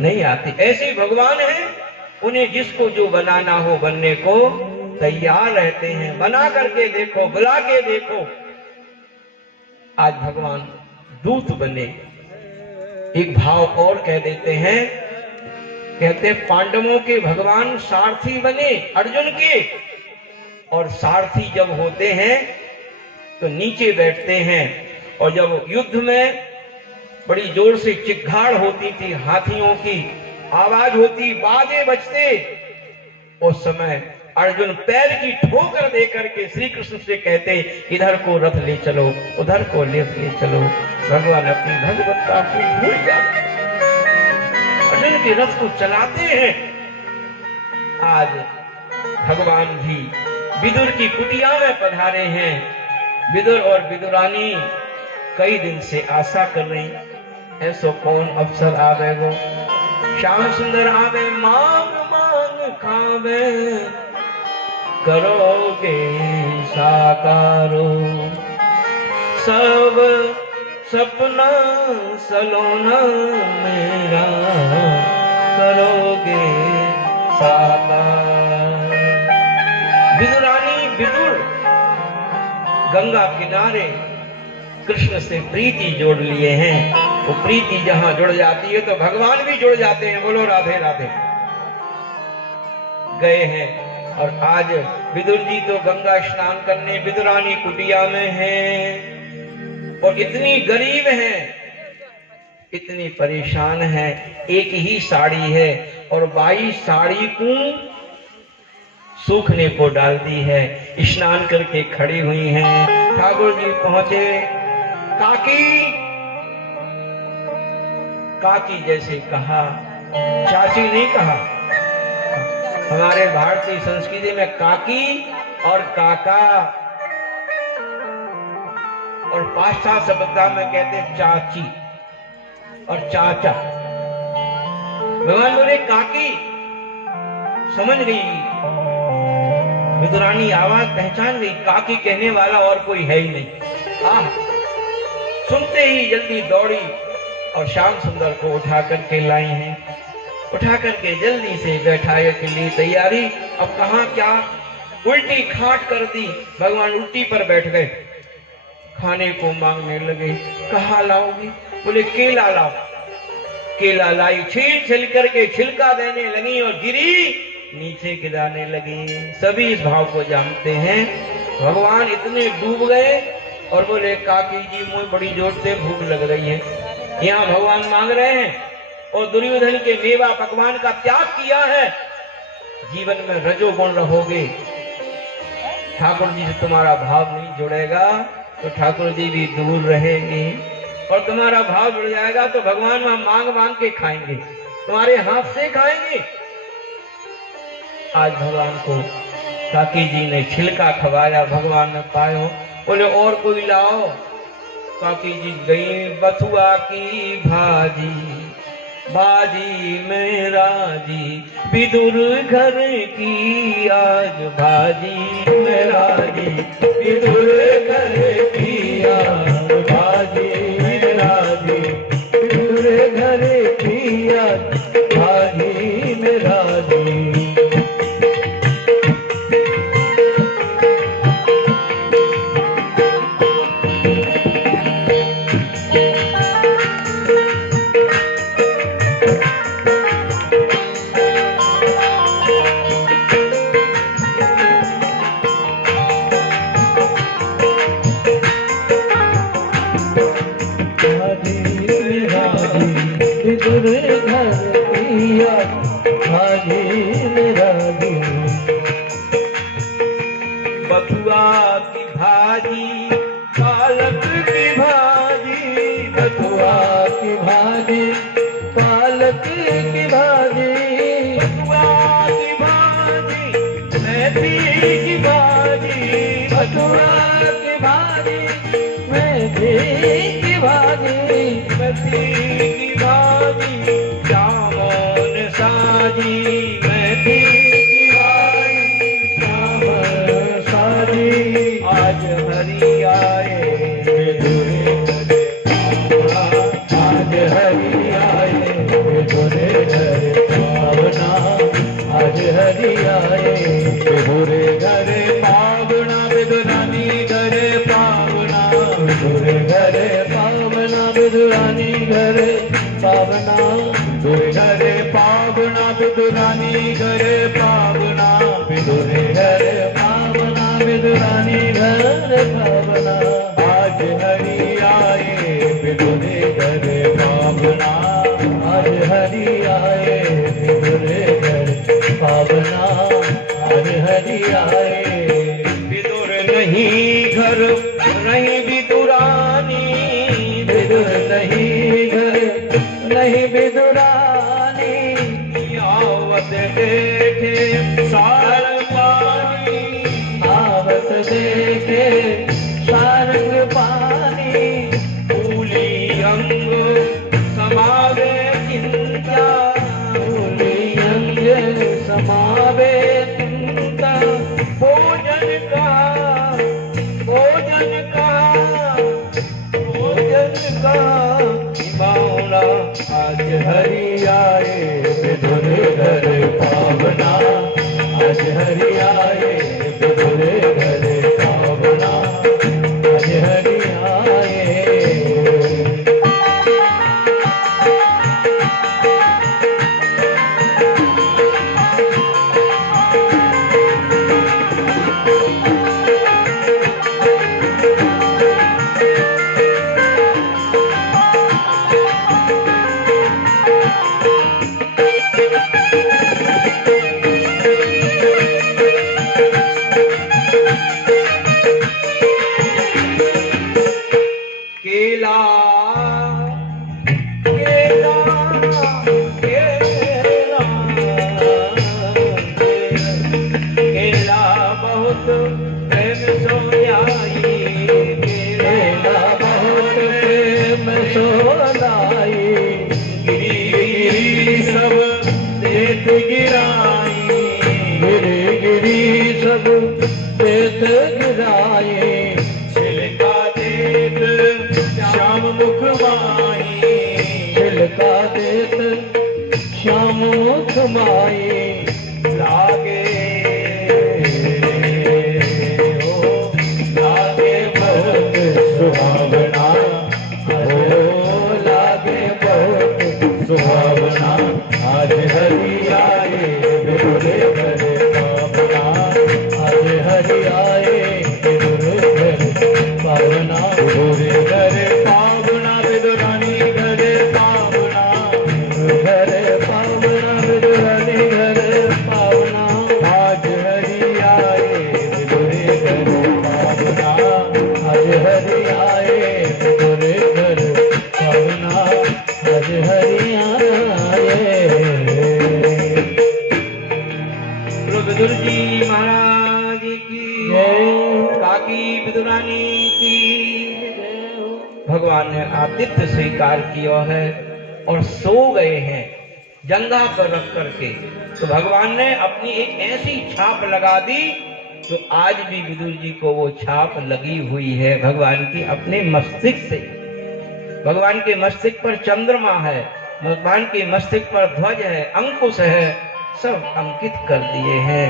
नहीं आती। ऐसे भगवान हैं, उन्हें जिसको जो बनाना हो बनने को तैयार रहते हैं। बना करके देखो, बुला के देखो। आज भगवान दूत बने। एक भाव और कह देते हैं, कहते पांडवों के भगवान सारथी बने अर्जुन के, और सारथी जब होते हैं तो नीचे बैठते हैं, और जब युद्ध में बड़ी जोर से चिक्खाड़ होती थी, हाथियों की आवाज होती, बाजे बजते, उस समय अर्जुन पैर की ठोकर देकर के श्री कृष्ण से कहते इधर को रथ ले चलो, उधर को ले चलो। भगवान अपनी भगवत्ता को भूल जाते, अर्जुन के रथ को चलाते हैं। आज भगवान भी विदुर की कुटिया में पधारे हैं। विदुर और विदुरानी कई दिन से आशा कर रही, ऐसो कौन अवसर आवे गो, श्याम सुंदर आवे मांग मांग खावे, करोगे साकारो सब सपना सलोना मेरा, करोगे साकार। विदुरानी विदुर गंगा किनारे कृष्ण से प्रीति जोड़ लिए हैं। वो प्रीति जहां जुड़ जाती है तो भगवान भी जुड़ जाते हैं। बोलो राधे राधे। गए हैं और आज विदुर जी तो गंगा स्नान करने विदुरानी कुटिया में हैं, और इतनी गरीब हैं, इतनी परेशान हैं। एक ही साड़ी है और बाई साड़ी को सूखने को डालती है। स्नान करके खड़ी हुई हैं। ठाकुर जी पहुंचे, काकी काकी जैसे कहा, चाची नहीं कहा। हमारे भारतीय संस्कृति में काकी और काका, और पाश्चात्य सभ्यता में कहते चाची और चाचा। भगवान बोले काकी, समझ गई विदुरानी, आवाज पहचान गई, काकी कहने वाला और कोई है ही नहीं। सुनते ही जल्दी दौड़ी और श्याम सुंदर को उठा करके लाई हैं। उठा करके जल्दी से बैठाने के लिए तैयारी। अब कहाँ क्या उल्टी खाट कर दी, भगवान उल्टी पर बैठ गए। खाने को मांगने लगे। कहाँ लाओगी? बोले केला लाओ। केला लाई, छील छिल करके छिलका देने लगी और गिरी, नीचे गिराने लगी। सभी इस भाव को जानते हैं। भगवान इतने डूब गए और बोले काकी जी मुझे बड़ी जोर से भूख लग रही है। यहाँ भगवान मांग रहे हैं और दुर्योधन के मेवा पकवान का त्याग किया है। जीवन में रजोगुण रहोगे, ठाकुर जी से तुम्हारा भाव नहीं जुड़ेगा तो ठाकुर जी भी दूर रहेंगे, और तुम्हारा भाव जुड़ जाएगा तो भगवान वहां मांग मांग के खाएंगे, तुम्हारे हाथ से खाएंगे। आज भगवान को काकी जी ने छिलका खवाया, भगवान ने पायो। बोले और कोई लाओ। काकी जी गई, बथुआ की भाजी, भाजी मेरा जी, विदुर घर की आज भाजी मेरा जी, विदुर घर की आज भाजी मेरा जी, विदुर घर की आज भाजी मेरा जी। बथुआ की भाजी, पालक की भाजी, बथुआ की भाजी, पालक की भाजी, बथुआ की भाजी, मेथी की भाजी, बथुआ की भाजी, मेथी की भाजी, मेथी की भाजी, जामुन साजी, मेथी की भाजी, जामुन साजी। आज हरि आए आज हरि आए बुरे घर पावना, आज हरि आए बुरे घर पावना, विदुरानी घर पावना, बुरे घर पावना, विदुरानी घर पावना, बुरे घर पावना, विदुरानी घर पावना, विदुरे घर पावना, विदुरानी घर पावना। आज हरि आए विदुरे घर पावना, आज हरि आए विदुरे घर पावना, आज हरि आए। विदुर नहीं घर नहीं विदुरानी, विदुर नहीं घर नहीं विदुरानी, आवत देखे सारंग पानी, आवत देखे सारंग पानी, फूली अंग समावे चिंता, फूली अंग समावे चिंता, भोजन का भोजन का भोजन का मावना। आज हरि आए विदुर घर पावना, आज हरि आए विदुर घर पावना, आज हरि आए। मुख माई, छिलका देत श्याम मुख माई, लागे ओ लागे बहुत सुहावना, ओ लागे बहुत सुहावना, आज हरि आए विदुर घर पावना, आज हरि आए विदुर घर पावना, विदुर घर पावना, विदुरानी घर पावना, घर पावना, विदुरानी घर पावना, आज हरि आए विदुर घर पावना, आज हरि आए विदुर घर पावना, आज हरि आए। विदुर जी महाराज की, काकी विदुरानी की। भगवान ने आतिथ्य स्वीकार किया है और सो गए हैं जंगा पर रख करके। तो भगवान ने अपनी एक ऐसी छाप लगा दी तो आज भी विदुर जी को वो छाप लगी हुई है भगवान की अपने मस्तिष्क से। भगवान के मस्तिष्क पर चंद्रमा है, भगवान के मस्तिष्क पर ध्वज है, अंकुश है, सब अंकित कर दिए हैं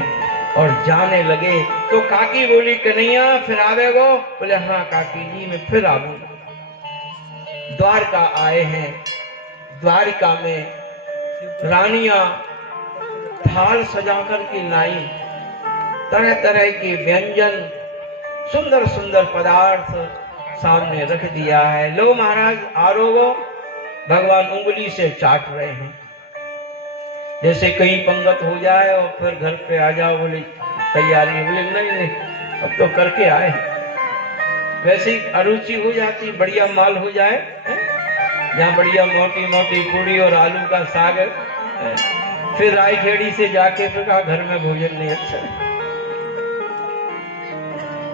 और जाने लगे। तो काकी बोली कन्हैया फिर आवेगो? बोले हाँ काकी जी मैं फिर आऊंगा। द्वारका आए हैं, द्वारिका में रानियां थाल सजाकर के लाई, तरह तरह के व्यंजन, सुंदर सुंदर पदार्थ सामने रख दिया है। लो महाराज आरोगो। भगवान उंगली से चाट रहे हैं जैसे कहीं पंगत हो जाए और फिर घर पे आ जाओ। बोले तैयारी? बोले नहीं नहीं अब तो करके आए। वैसे ही अरुचि हो जाती, बढ़िया माल हो जाए, जहाँ बढ़िया मोटी मोटी पूड़ी और आलू का साग है, फिर राई खेड़ी से जाके फिर कहा घर में भोजन नहीं अच्छा है।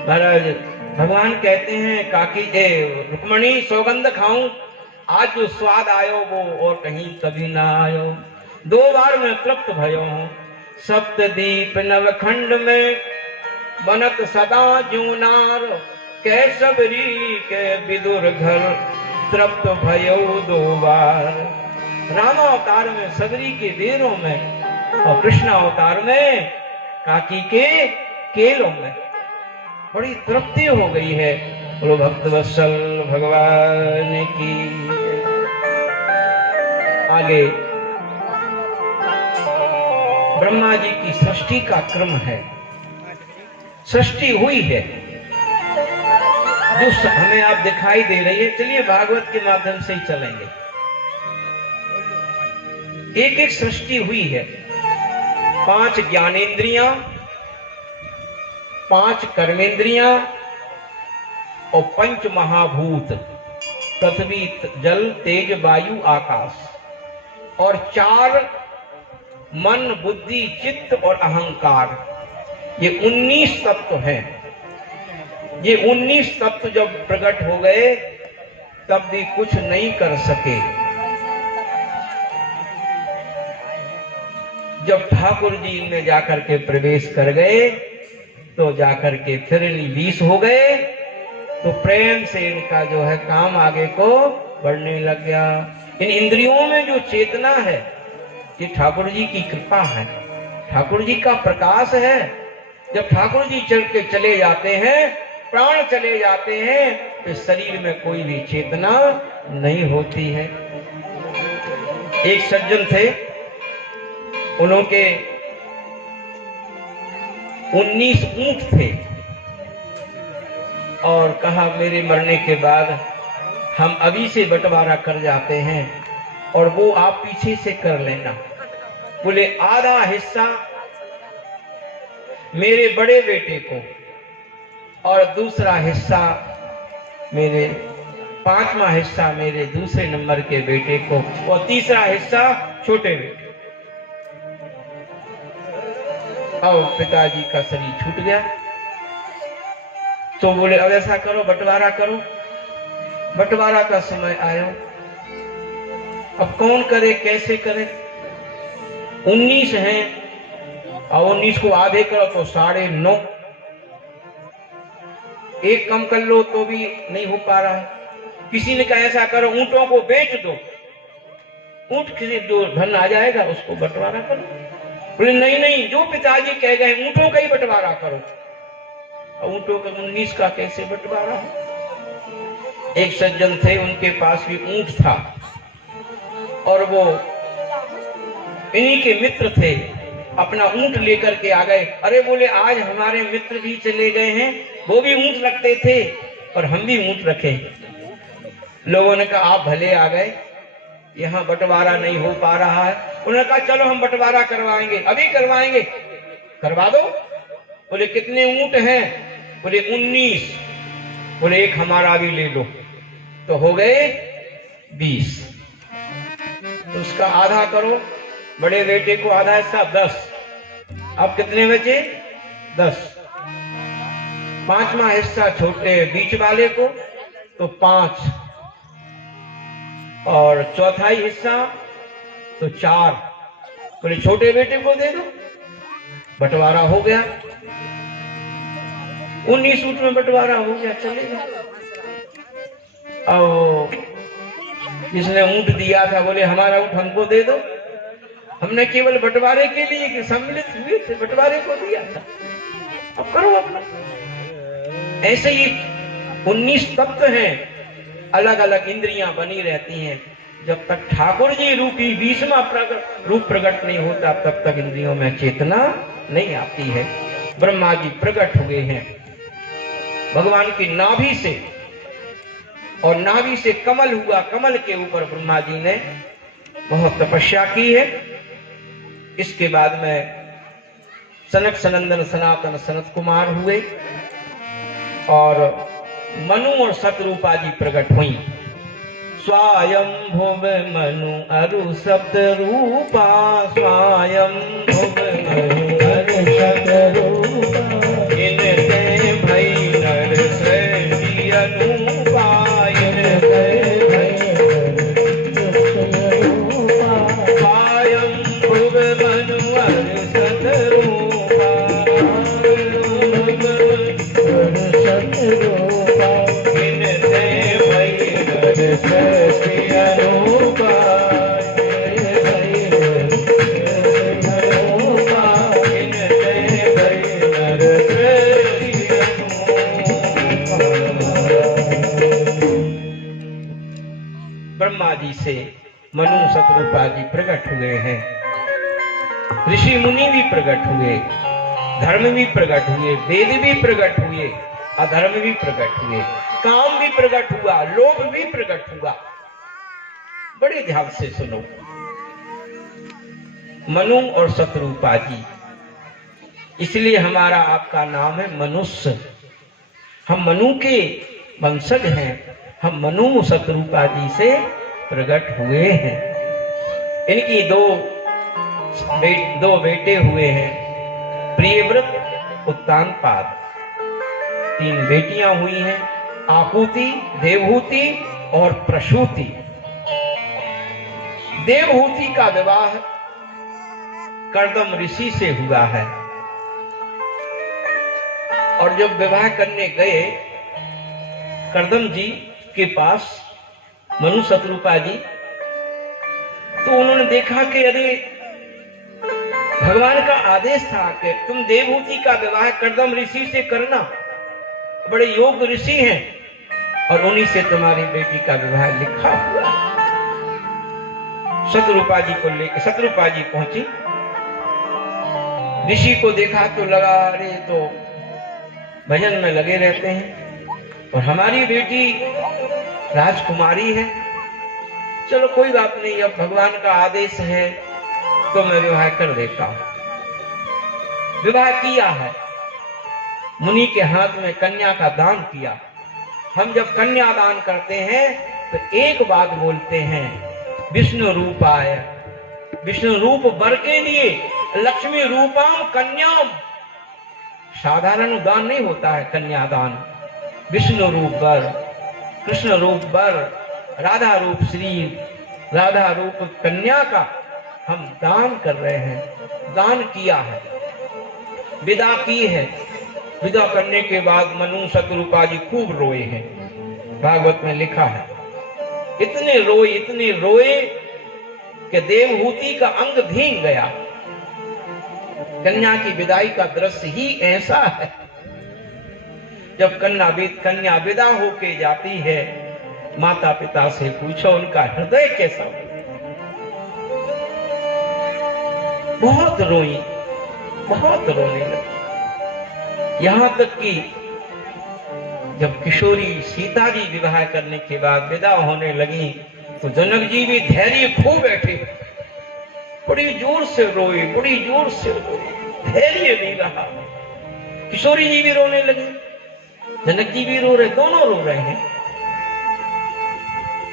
महाराज भगवान कहते हैं काकी रुक्मणी सौगंध खाऊं, आज जो स्वाद आयो वो और कहीं कभी ना आयो। 2 बार मैं तृप्त भयो हूँ। सप्तदीप नवखंड में बनत सदा जूनार, कैसबरी के विदुर घर तृप्त भयो 2 बार। रामा अवतार में सबरी के देरों में और कृष्ण अवतार में काकी के केलों में बड़ी तृप्ति हो गई है। बोलो भक्त वत्सल भगवान की। आगे ब्रह्मा जी की सृष्टि का क्रम है। सृष्टि हुई है जो हमें आप दिखाई दे रही है। चलिए भागवत के माध्यम से ही चलेंगे। एक एक सृष्टि हुई है। 5 ज्ञानेंद्रियां, 5 कर्मेंद्रियां और 5 महाभूत, पृथ्वी जल तेज वायु आकाश, और 4 मन बुद्धि चित्त और अहंकार। ये 19 तत्व हैं। ये 19 तत्व जब प्रकट हो गए तब भी कुछ नहीं कर सके। जब ठाकुर जी में जाकर के प्रवेश कर गए तो जाकर के फिर 20 हो गए तो प्रेम से इनका जो है काम आगे को बढ़ने लग गया। इन इंद्रियों में जो चेतना है ये ठाकुर जी की कृपा है, ठाकुर जी का प्रकाश है। जब ठाकुर जी चल के चले जाते हैं, प्राण चले जाते हैं, तो शरीर में कोई भी चेतना नहीं होती है। एक सज्जन थे, उनके 19 ऊंट थे और कहा मेरे मरने के बाद हम अभी से बंटवारा कर जाते हैं और वो आप पीछे से कर लेना। बोले आधा हिस्सा मेरे बड़े बेटे को और दूसरा हिस्सा मेरे 5वां हिस्सा मेरे दूसरे नंबर के बेटे को और तीसरा हिस्सा छोटे बेटे। अब पिताजी का शरीर छूट गया तो बोले अब ऐसा करो बंटवारा करो। बंटवारा का समय आया, अब कौन करे कैसे करे। 19 हैं और 19 को आधे करो तो 9.5, एक कम कर लो तो भी नहीं हो पा रहा है। किसी ने कहा ऐसा करो, ऊंटों को बेच दो, ऊंट से जो धन आ जाएगा उसको बंटवारा करो। बोले नहीं नहीं, जो पिताजी कह गए ऊंटों का ही बंटवारा करो। ऊंटों का 19 का कैसे बंटवारा है? एक सज्जन थे, उनके पास भी ऊंट था और वो इन्हीं के मित्र थे, अपना ऊंट लेकर के आ गए। अरे बोले आज हमारे मित्र भी चले गए हैं, वो भी ऊंट रखते थे और हम भी ऊंट रखे। लोगों ने कहा आप भले आ गए, यहाँ बंटवारा नहीं हो पा रहा है। उन्होंने कहा चलो हम बंटवारा करवाएंगे, अभी करवाएंगे। करवा दो। बोले कितने ऊंट हैं? बोले 19। बोले एक हमारा भी ले लो। तो हो गए 20। तो उसका आधा करो, बड़े बेटे को आधा हिस्सा 10। अब कितने बचे? 10। 5वां हिस्सा छोटे बीच वाले को तो 5, और चौथाई हिस्सा तो 4। बोले छोटे बेटे को दे दो। बंटवारा हो गया, 19 ऊंट में बंटवारा हो गया, चलेगा। और जिसने ऊंट दिया था बोले हमारा ऊंट हमको दे दो, हमने केवल बंटवारे के लिए कि सम्मिलित हुए थे, बंटवारे को दिया था, अब करो अपना। ऐसे ही 19 तत्व हैं, अलग अलग इंद्रियां बनी रहती हैं। जब तक ठाकुर जी रूपी 20वां रूप प्रकट नहीं होता तब तक इंद्रियों में चेतना नहीं आती है। ब्रह्मा जी प्रकट हुए हैं भगवान की नाभि से, और नाभि से कमल हुआ, कमल के ऊपर ब्रह्मा जी ने बहुत तपस्या की है। इसके बाद में सनक सनंदन सनातन सनत कुमार हुए और मनु और सतरूपा जी प्रकट हुई। स्वयं भुव मनु अरु सप्त रूपा, स्वयं भुव मनु अरु सप्त रूपा, इनते भई नर सृष्टि अनुपा, इनते भई स्वयं भुव मनु अरु सप्त रूपा, इनते भई नर सृष्टि अनुपा, ब्रह्मा जी से मनु सतरूपा जी प्रकट हुए हैं। ऋषि मुनि भी प्रकट हुए, धर्म भी प्रकट हुए, वेद भी प्रकट हुए, अधर्म भी प्रकट हुए, काम भी प्रकट हुआ, लोभ भी प्रकट हुआ। बड़े ध्यान से सुनो। मनु और सतरूपा जी, इसलिए हमारा आपका नाम है मनुष्य। हम मनु के वंशज हैं, हम मनु सतरूपा जी से प्रकट हुए हैं। इनकी दो बेटे हुए हैं, प्रियव्रत उत्तानपाद। 3 बेटियां हुई हैं, आहुति, देवहूति और प्रसूति। देवहूति का विवाह कर्दम ऋषि से हुआ है, और जब विवाह करने गए कर्दम जी के पास मनु सतरूपा जी, तो उन्होंने देखा कि अरे भगवान का आदेश था कि तुम देवहूति का विवाह कर्दम ऋषि से करना, बड़े योग्य ऋषि हैं, और उन्हीं से तुम्हारी बेटी का विवाह लिखा हुआ है। सतरूपा जी को लेकर सतरूपा जी पहुंची, ऋषि को देखा तो लगा अरे तो भजन में लगे रहते हैं, और हमारी बेटी राजकुमारी है, चलो कोई बात नहीं, अब भगवान का आदेश है तो मैं विवाह कर देता हूं। विवाह किया है, मुनि के हाथ में कन्या का दान किया। हम जब कन्या दान करते हैं तो एक बात बोलते हैं, विष्णु रूपाय, विष्णु रूप वर के लिए, लक्ष्मी रूपाम कन्याम। साधारण दान नहीं होता है कन्यादान, विष्णु रूप वर, कृष्ण रूप वर, राधा रूप श्री, राधा रूप कन्या का हम दान कर रहे हैं। दान किया है, विदा की है। विदा करने के बाद मनु सतरूपा जी खूब रोए हैं, भागवत में लिखा है। इतने रोए कि देवहूति का अंग भीग गया। कन्या की विदाई का दृश्य ही ऐसा है। जब कन्या विदा होके जाती है, माता पिता से पूछो उनका हृदय कैसा हो। बहुत रोई, बहुत रोने लगी। यहां तक कि जब किशोरी सीता जी विवाह करने के बाद विदा होने लगी तो जनक जी भी धैर्य खो बैठे, बड़ी जोर से रोए, बड़ी जोर से रोए, धैर्य नहीं रहा। किशोरी जी भी रोने लगी, जनक जी भी रो रहे, दोनों रो रहे हैं।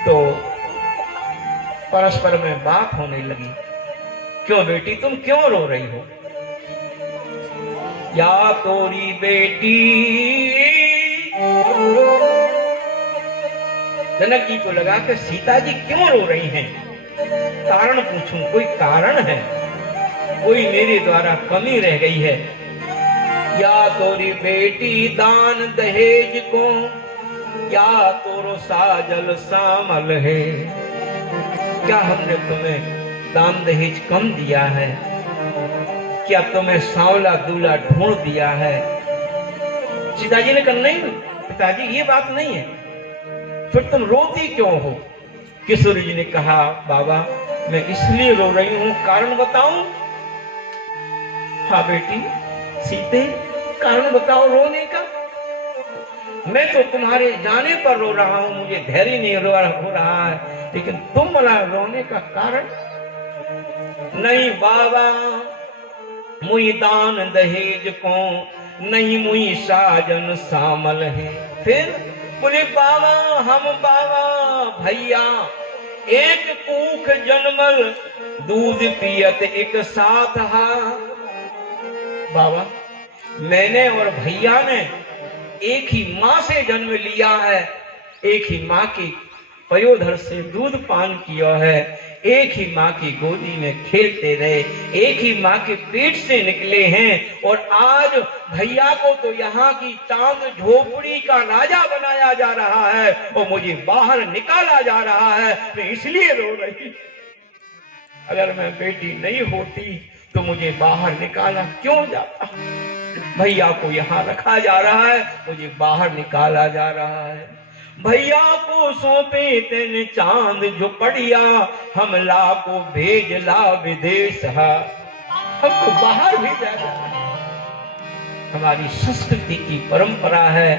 तो परस्पर में बात होने लगी, क्यों बेटी तुम क्यों रो रही हो? या तोरी बेटी, जनक जी को लगा कि सीता जी क्यों रो रही हैं, कारण पूछूं, कोई कारण है, कोई मेरे द्वारा कमी रह गई है। या तोरी बेटी दान दहेज को, या तोरो साजल सामल है। क्या हमने तुम्हें दान दहेज कम दिया है? क्या तुम्हें सांवला दूल्हा ढूंढ दिया है? सीता जी ने कहा नहीं पिताजी, ये बात नहीं है। फिर तुम रोती क्यों हो? किशोरी जी ने कहा बाबा मैं इसलिए रो रही हूं, कारण बताऊं? हाँ बेटी सीते, कारण बताओ रोने का। मैं तो तुम्हारे जाने पर रो रहा हूं, मुझे धैर्य नहीं हो रहा है, लेकिन तुम बोला रोने का कारण? नहीं बाबा, मुई दान दहेज को, नहीं मुई साजन सामल है। फिर बोले बाबा हम बाबा भैया एक कूख जन्मल, दूध पियत एक साथ हा। बाबा मैंने और भैया ने एक ही माँ से जन्म लिया है, एक ही माँ की पयोधर से दूध पान किया है, एक ही माँ की गोदी में खेलते रहे, एक ही माँ के पेट से निकले हैं, और आज भैया को तो यहाँ की चांद झोपड़ी का राजा बनाया जा रहा है और मुझे बाहर निकाला जा रहा है। मैं इसलिए रो रही, अगर मैं बेटी नहीं होती तो मुझे बाहर निकाला क्यों जाता? भैया को यहाँ रखा जा रहा है, मुझे बाहर निकाला जा रहा है। भैया को सौंपे तेन चांद झोपड़िया, हमला को भेज ला विदेश है। हमको बाहर भेजा जा रहा है। हमारी संस्कृति की परंपरा है,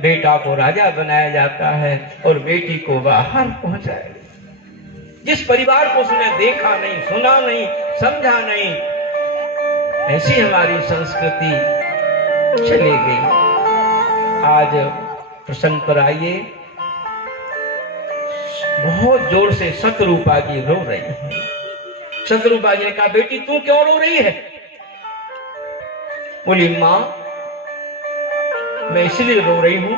बेटा को राजा बनाया जाता है और बेटी को बाहर पहुंचाया। जिस परिवार को उसने देखा नहीं, सुना नहीं, समझा नहीं, ऐसी हमारी संस्कृति चली गई। आज प्रसंग पर आइए। बहुत जोर से शत्रुपा जी रो रही है। शत्रुपा जी ने कहा बेटी तू क्यों रो रही है? बोली मां मैं इसलिए रो रही हूं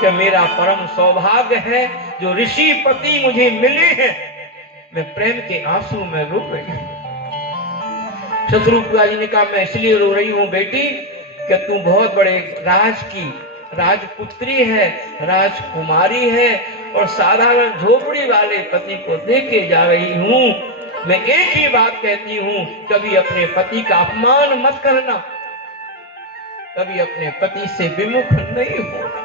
कि मेरा परम सौभाग्य है जो ऋषि पति मुझे मिले हैं। मैं प्रेम के आंसू में रो रही हूं। शत्रुपा जी ने कहा मैं इसलिए रो रही हूं बेटी कि तू बहुत बड़े राज की राजपुत्री है, राजकुमारी है, और साधारण झोपड़ी वाले पति को देके जा रही हूं। मैं एक ही बात कहती हूं, कभी अपने पति का अपमान मत करना, कभी अपने पति से विमुख नहीं होना।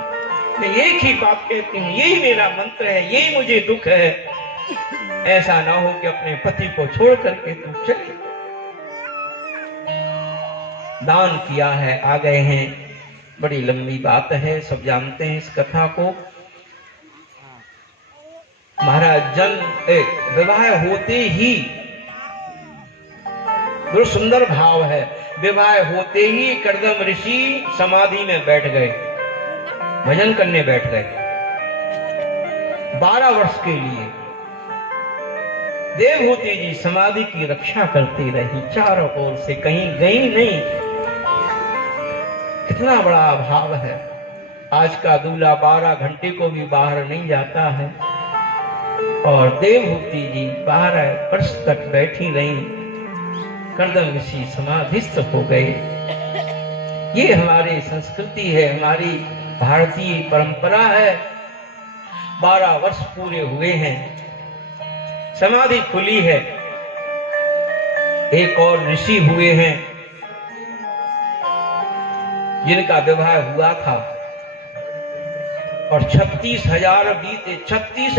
मैं एक ही बात कहती हूं, यही मेरा मंत्र है, यही मुझे दुख है। ऐसा ना हो कि अपने पति को छोड़ करके तू चली। दान किया है, आ गए हैं, बड़ी लंबी बात है, सब जानते हैं इस कथा को। महाराज विवाह होते ही, बड़ा सुंदर भाव है, विवाह होते ही कर्दम ऋषि समाधि में बैठ गए, भजन करने बैठ गए 12 वर्ष के लिए। देवहूति जी समाधि की रक्षा करती रही, चारों ओर से कहीं गई नहीं। कितना बड़ा अभाव है। आज का दूल्हा 12 घंटे को भी बाहर नहीं जाता है, और देवहूति जी 12 वर्ष तक बैठी रही। कर्दम ऋषि समाधिस्थ हो गए। ये हमारी संस्कृति है, हमारी भारतीय परंपरा है। 12 वर्ष पूरे हुए हैं, समाधि खुली है। एक और ऋषि हुए हैं जिनका विवाह हुआ था और 36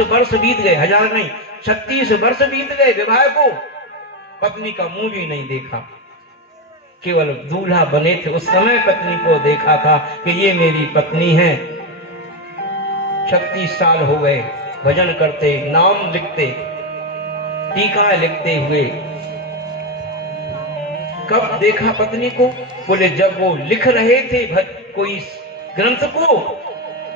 वर्ष बीत गए, 1000 नहीं 36 वर्ष बीत गए विवाह को, पत्नी का मुंह भी नहीं देखा। केवल दूल्हा बने थे उस समय पत्नी को देखा था कि ये मेरी पत्नी है। 36 साल हो गए भजन करते, नाम लिखते, टीका लिखते हुए। कब देखा पत्नी को? बोले जब वो लिख रहे थे कोई ग्रंथ को,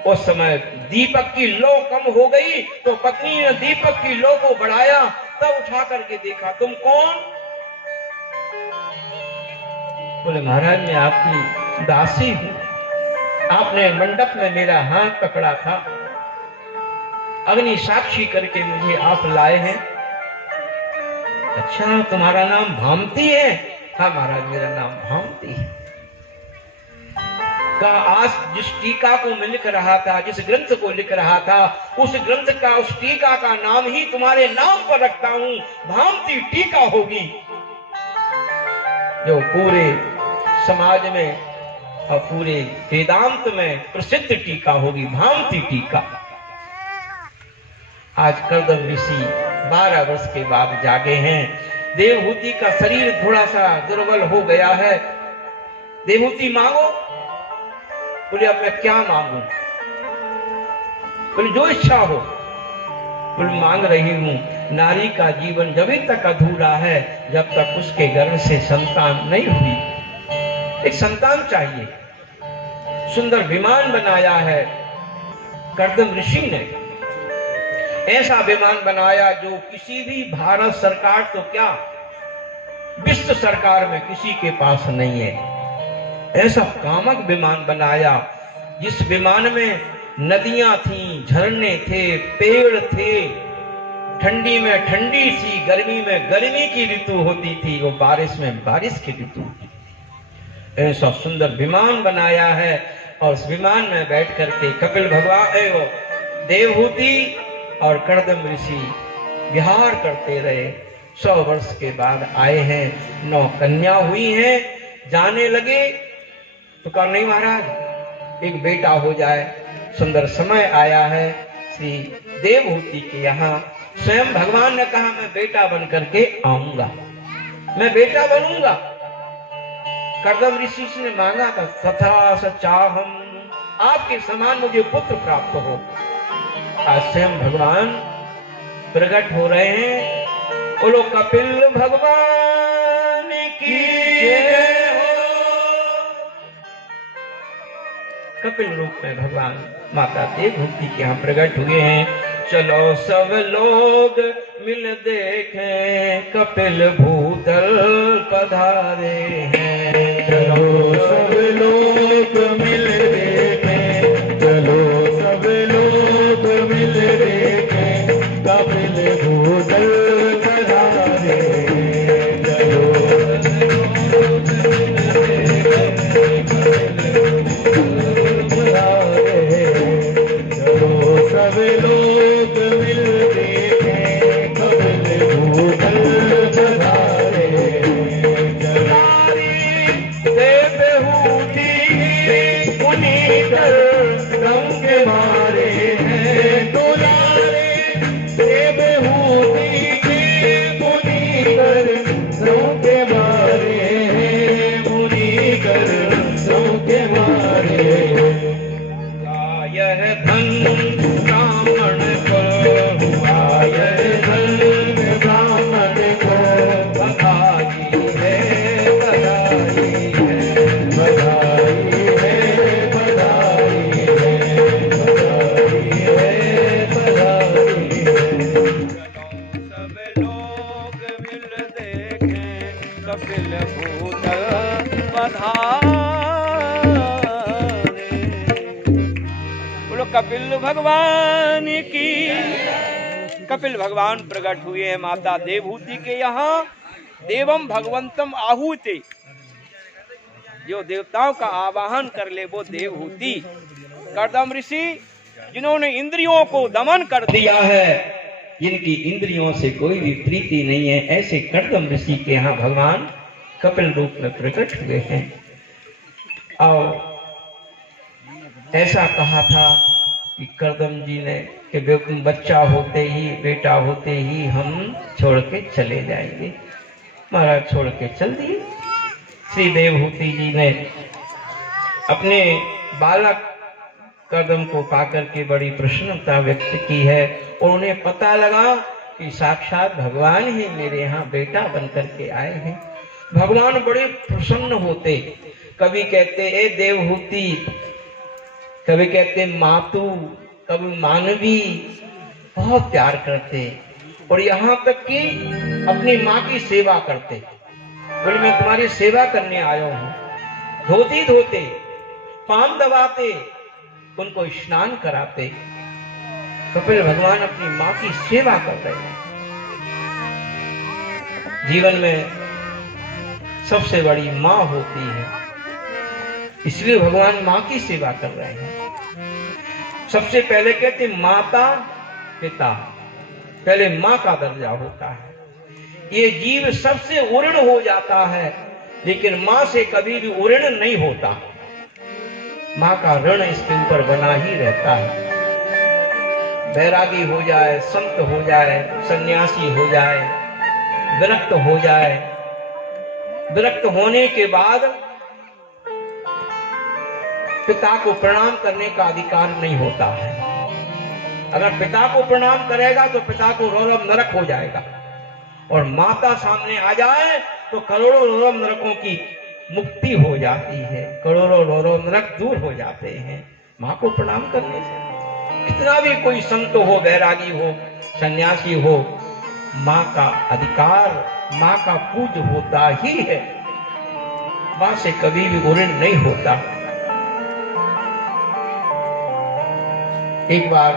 उस समय दीपक की लौ कम हो गई तो पत्नी ने दीपक की लौ को बढ़ाया, तब उठा करके देखा, तुम कौन? बोले महाराज मैं आपकी दासी हूं, आपने मंडप में मेरा हाथ पकड़ा था, अग्नि साक्षी करके मुझे आप लाए हैं। अच्छा तुम्हारा नाम भामती है? हाँ महाराज मेरा नाम भामती है। का आज जिस टीका को मैं लिख रहा था, जिस ग्रंथ को लिख रहा था, उस ग्रंथ का, उस टीका का नाम ही तुम्हारे नाम पर रखता हूं, भामती टीका होगी, जो पूरे समाज में और पूरे वेदांत में प्रसिद्ध टीका होगी, भामती टीका। आज कर्दम ऋषि 12 वर्ष के बाद जागे हैं। देवहूति का शरीर थोड़ा सा दुर्बल हो गया है। देवहूति मांगो। बोले अब मैं क्या मांगू? बोले जो इच्छा हो। बोले मांग रही हूं, नारी का जीवन जब तक अधूरा है जब तक उसके गर्भ से संतान नहीं हुई। एक संतान चाहिए। सुंदर विमान बनाया है कर्दम ऋषि ने, ऐसा विमान बनाया जो किसी भी भारत सरकार तो क्या विश्व सरकार में किसी के पास नहीं है। ऐसा कामक विमान बनाया जिस विमान में नदियां थीं, झरने थे, पेड़ थे, ठंडी में ठंडी सी, गर्मी में गर्मी की ऋतु होती थी, वो बारिश में बारिश की ऋतु। ऐसा सुंदर विमान बनाया है और उस विमान में बैठ करके कपिल भगवान देवहूति और कर्दम ऋषि विहार करते रहे। 100 वर्ष के बाद आए हैं, 9 कन्या हुई हैं। जाने लगे तो कहा नहीं महाराज एक बेटा हो जाए। सुंदर समय आया है श्री देवहूति के यहाँ। स्वयं भगवान ने कहा मैं बेटा बन करके आऊंगा, मैं बेटा बनूंगा। कर्दम ऋषि ने मांगा था तथा सचाहम, आपके समान मुझे पुत्र प्राप्त हो। आज स्वयं भगवान प्रकट हो रहे हैं। बोलो कपिल भगवान की जय हो। कपिल रूप में भगवान माता देवहूति के यहाँ प्रकट हुए हैं। चलो सब लोग मिल देखें कपिल भूतल पधारे हैं। चलो सब लोग मिल देखें, चलो सब लोग मिल देखें कपिल भूतल पधारे हैं। चलो सब लोग मिल देखें कपिल भूतल पधारे हैं। देवहूति मुनि कर गम के मारे हैं दुलारे। देवहूति के मुनि कर गम के मारे हैं, मुनि कर गम के मारे हैं। यह धन ब्राह्मण को हुआ, यह धन ब्राह्मण को बधाई है, बधाई है। बधाई है, बधाई है, बधाई है। सब लोग मिल देखें कपिल भूतल पधारे। बोलो कपिल भगवान की। कपिल भगवान प्रकट हुए हैं माता देवहूति के यहाँ। देवम भगवंतम आहूते, जो देवताओं का आवाहन कर ले वो देवहूति। कर्दम ऋषि जिन्होंने इंद्रियों को दमन कर दिया है, जिनकी इंद्रियों से कोई भी प्रीति नहीं है, ऐसे कर्दम ऋषि के यहाँ भगवान कपिल रूप में प्रकट हुए हैं। और ऐसा कहा था कि कर्दम जी ने कि बच्चा होते ही, बेटा होते ही हम छोड़ के चले जाएंगे। महाराज छोड़ के चल दिए। श्री देवहूति जी ने अपने बालक कर्दम को पाकर के बड़ी प्रसन्नता व्यक्त की है और उन्हें पता लगा कि साक्षात भगवान ही मेरे यहाँ बेटा बनकर के आए हैं। भगवान बड़े प्रसन्न होते, कभी कहते ए देवहूति, कभी कहते मातु, कभी मानवी, बहुत प्यार करते और यहाँ तक कि अपनी माँ की सेवा करते। बोले मैं तुम्हारी सेवा करने आया हूँ। धोती धोते, पान दबाते, उनको स्नान कराते। कपिल भगवान अपनी माँ की सेवा कर रहे हैं। जीवन में सबसे बड़ी माँ होती है, इसलिए भगवान माँ की सेवा कर रहे हैं। सबसे पहले कहते माता पिता, पहले माँ का दर्जा होता है। ये जीव सबसे उऋण हो जाता है, लेकिन माँ से कभी भी उऋण नहीं होता। माँ का ऋण इसके ऊपर बना ही रहता है। बैरागी हो जाए, संत हो जाए, सन्यासी हो जाए, विरक्त हो जाए, विरक्त होने के बाद पिता को प्रणाम करने का अधिकार नहीं होता है। अगर पिता को प्रणाम करेगा तो पिता को रौरव नरक हो जाएगा, और माता सामने आ जाए तो करोड़ों रौरव नरकों की मुक्ति हो जाती है, करोड़ों रौरव नरक दूर हो जाते हैं माँ को प्रणाम करने से। कितना भी कोई संत हो, बैरागी हो, सन्यासी हो, माँ का अधिकार, माँ का पूज होता ही है। माँ से कभी भी उऋण नहीं होता। एक बार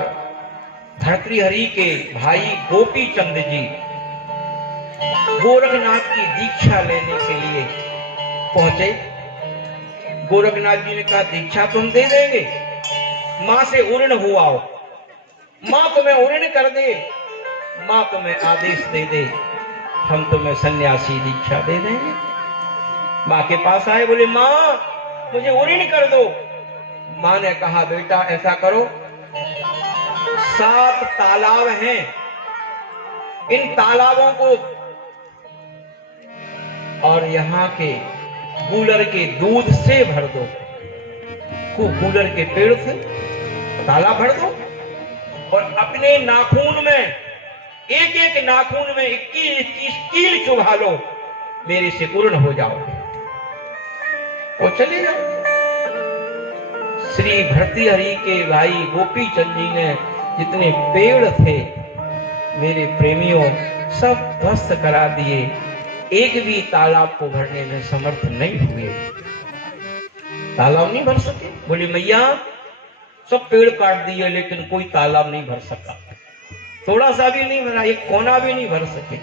भर्तृहरि के भाई गोपी चंद जी गोरखनाथ की दीक्षा लेने के लिए पहुंचे। गोरखनाथ जी ने कहा दीक्षा तुम दे देंगे, माँ से उऋण हुआ हो, माँ तुम्हें उऋण कर दे, माँ तुम्हें आदेश दे दे, हम तुम्हें सन्यासी दीक्षा दे देंगे। माँ के पास आए, बोले माँ मुझे उऋण कर दो। माँ ने कहा बेटा ऐसा करो, 7 तालाब हैं, इन तालाबों को और यहाँ के गूलर के दूध से भर दो। गूलर के पेड़ से तालाब भर दो और अपने नाखून में एक एक नाखून में 21 कील चुभा लो, मेरे से पूर्ण हो जाओगे। वो चले जाओ। श्री भर्तृहरि के भाई गोपी चंद जी ने जितने पेड़ थे मेरे प्रेमियों सब ध्वस्त करा दिए, एक भी तालाब को भरने में समर्थ नहीं हुए। तालाब नहीं भर सके। बोली मैया सब पेड़ काट दिए लेकिन कोई तालाब नहीं भर सका, थोड़ा सा भी नहीं भरा, एक कोना भी नहीं भर सके।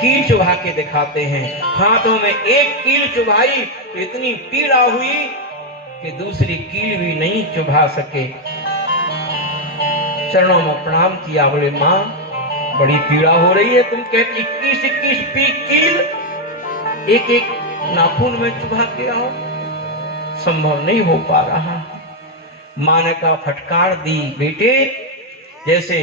कील चुभा के दिखाते हैं, हाथों में एक कील चुभाई तो इतनी पीड़ा हुई कि दूसरी कील भी नहीं चुभा सके। चरणों में प्रणाम किया, बोले माँ बड़ी पीड़ा हो रही है, तुम कहती 21 कील एक एक नाखून में चुभा के आओ, संभव नहीं हो पा रहा। माँ ने कहा फटकार दी, बेटे जैसे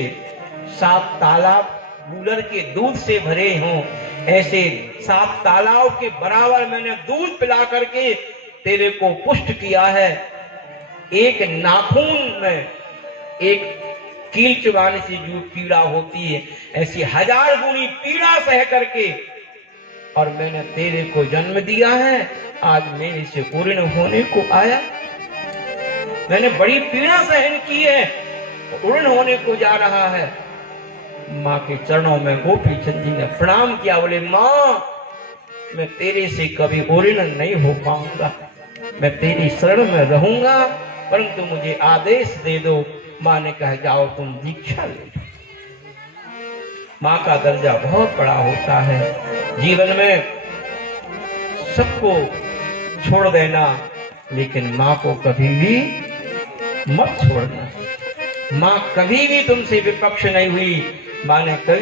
7 तालाब गूलर के दूध से भरे हों, ऐसे 7 तालाब के बराबर मैंने दूध पिला करके तेरे को पुष्ट किया है। एक नाखून में एक कील चुभाने से जो पीड़ा होती है, ऐसी 1000 गुनी पीड़ा सह करके और मैंने तेरे को जन्म दिया है। आज मेरे से पूर्ण होने को आया, मैंने बड़ी पीड़ा सहन की है, पूर्ण होने को जा रहा है। माँ के चरणों में गोपी चंद जी ने प्रणाम किया, बोले माँ मैं तेरे से कभी उऋण नहीं हो पाऊंगा, मैं तेरी शरण में रहूंगा, परंतु मुझे आदेश दे दो। माँ ने कहा जाओ तुम दीक्षा ले लो। माँ का दर्जा बहुत बड़ा होता है। जीवन में सबको छोड़ देना, लेकिन माँ को कभी भी मत छोड़ना। माँ कभी भी तुमसे विपक्ष नहीं हुई। माँ ने कभी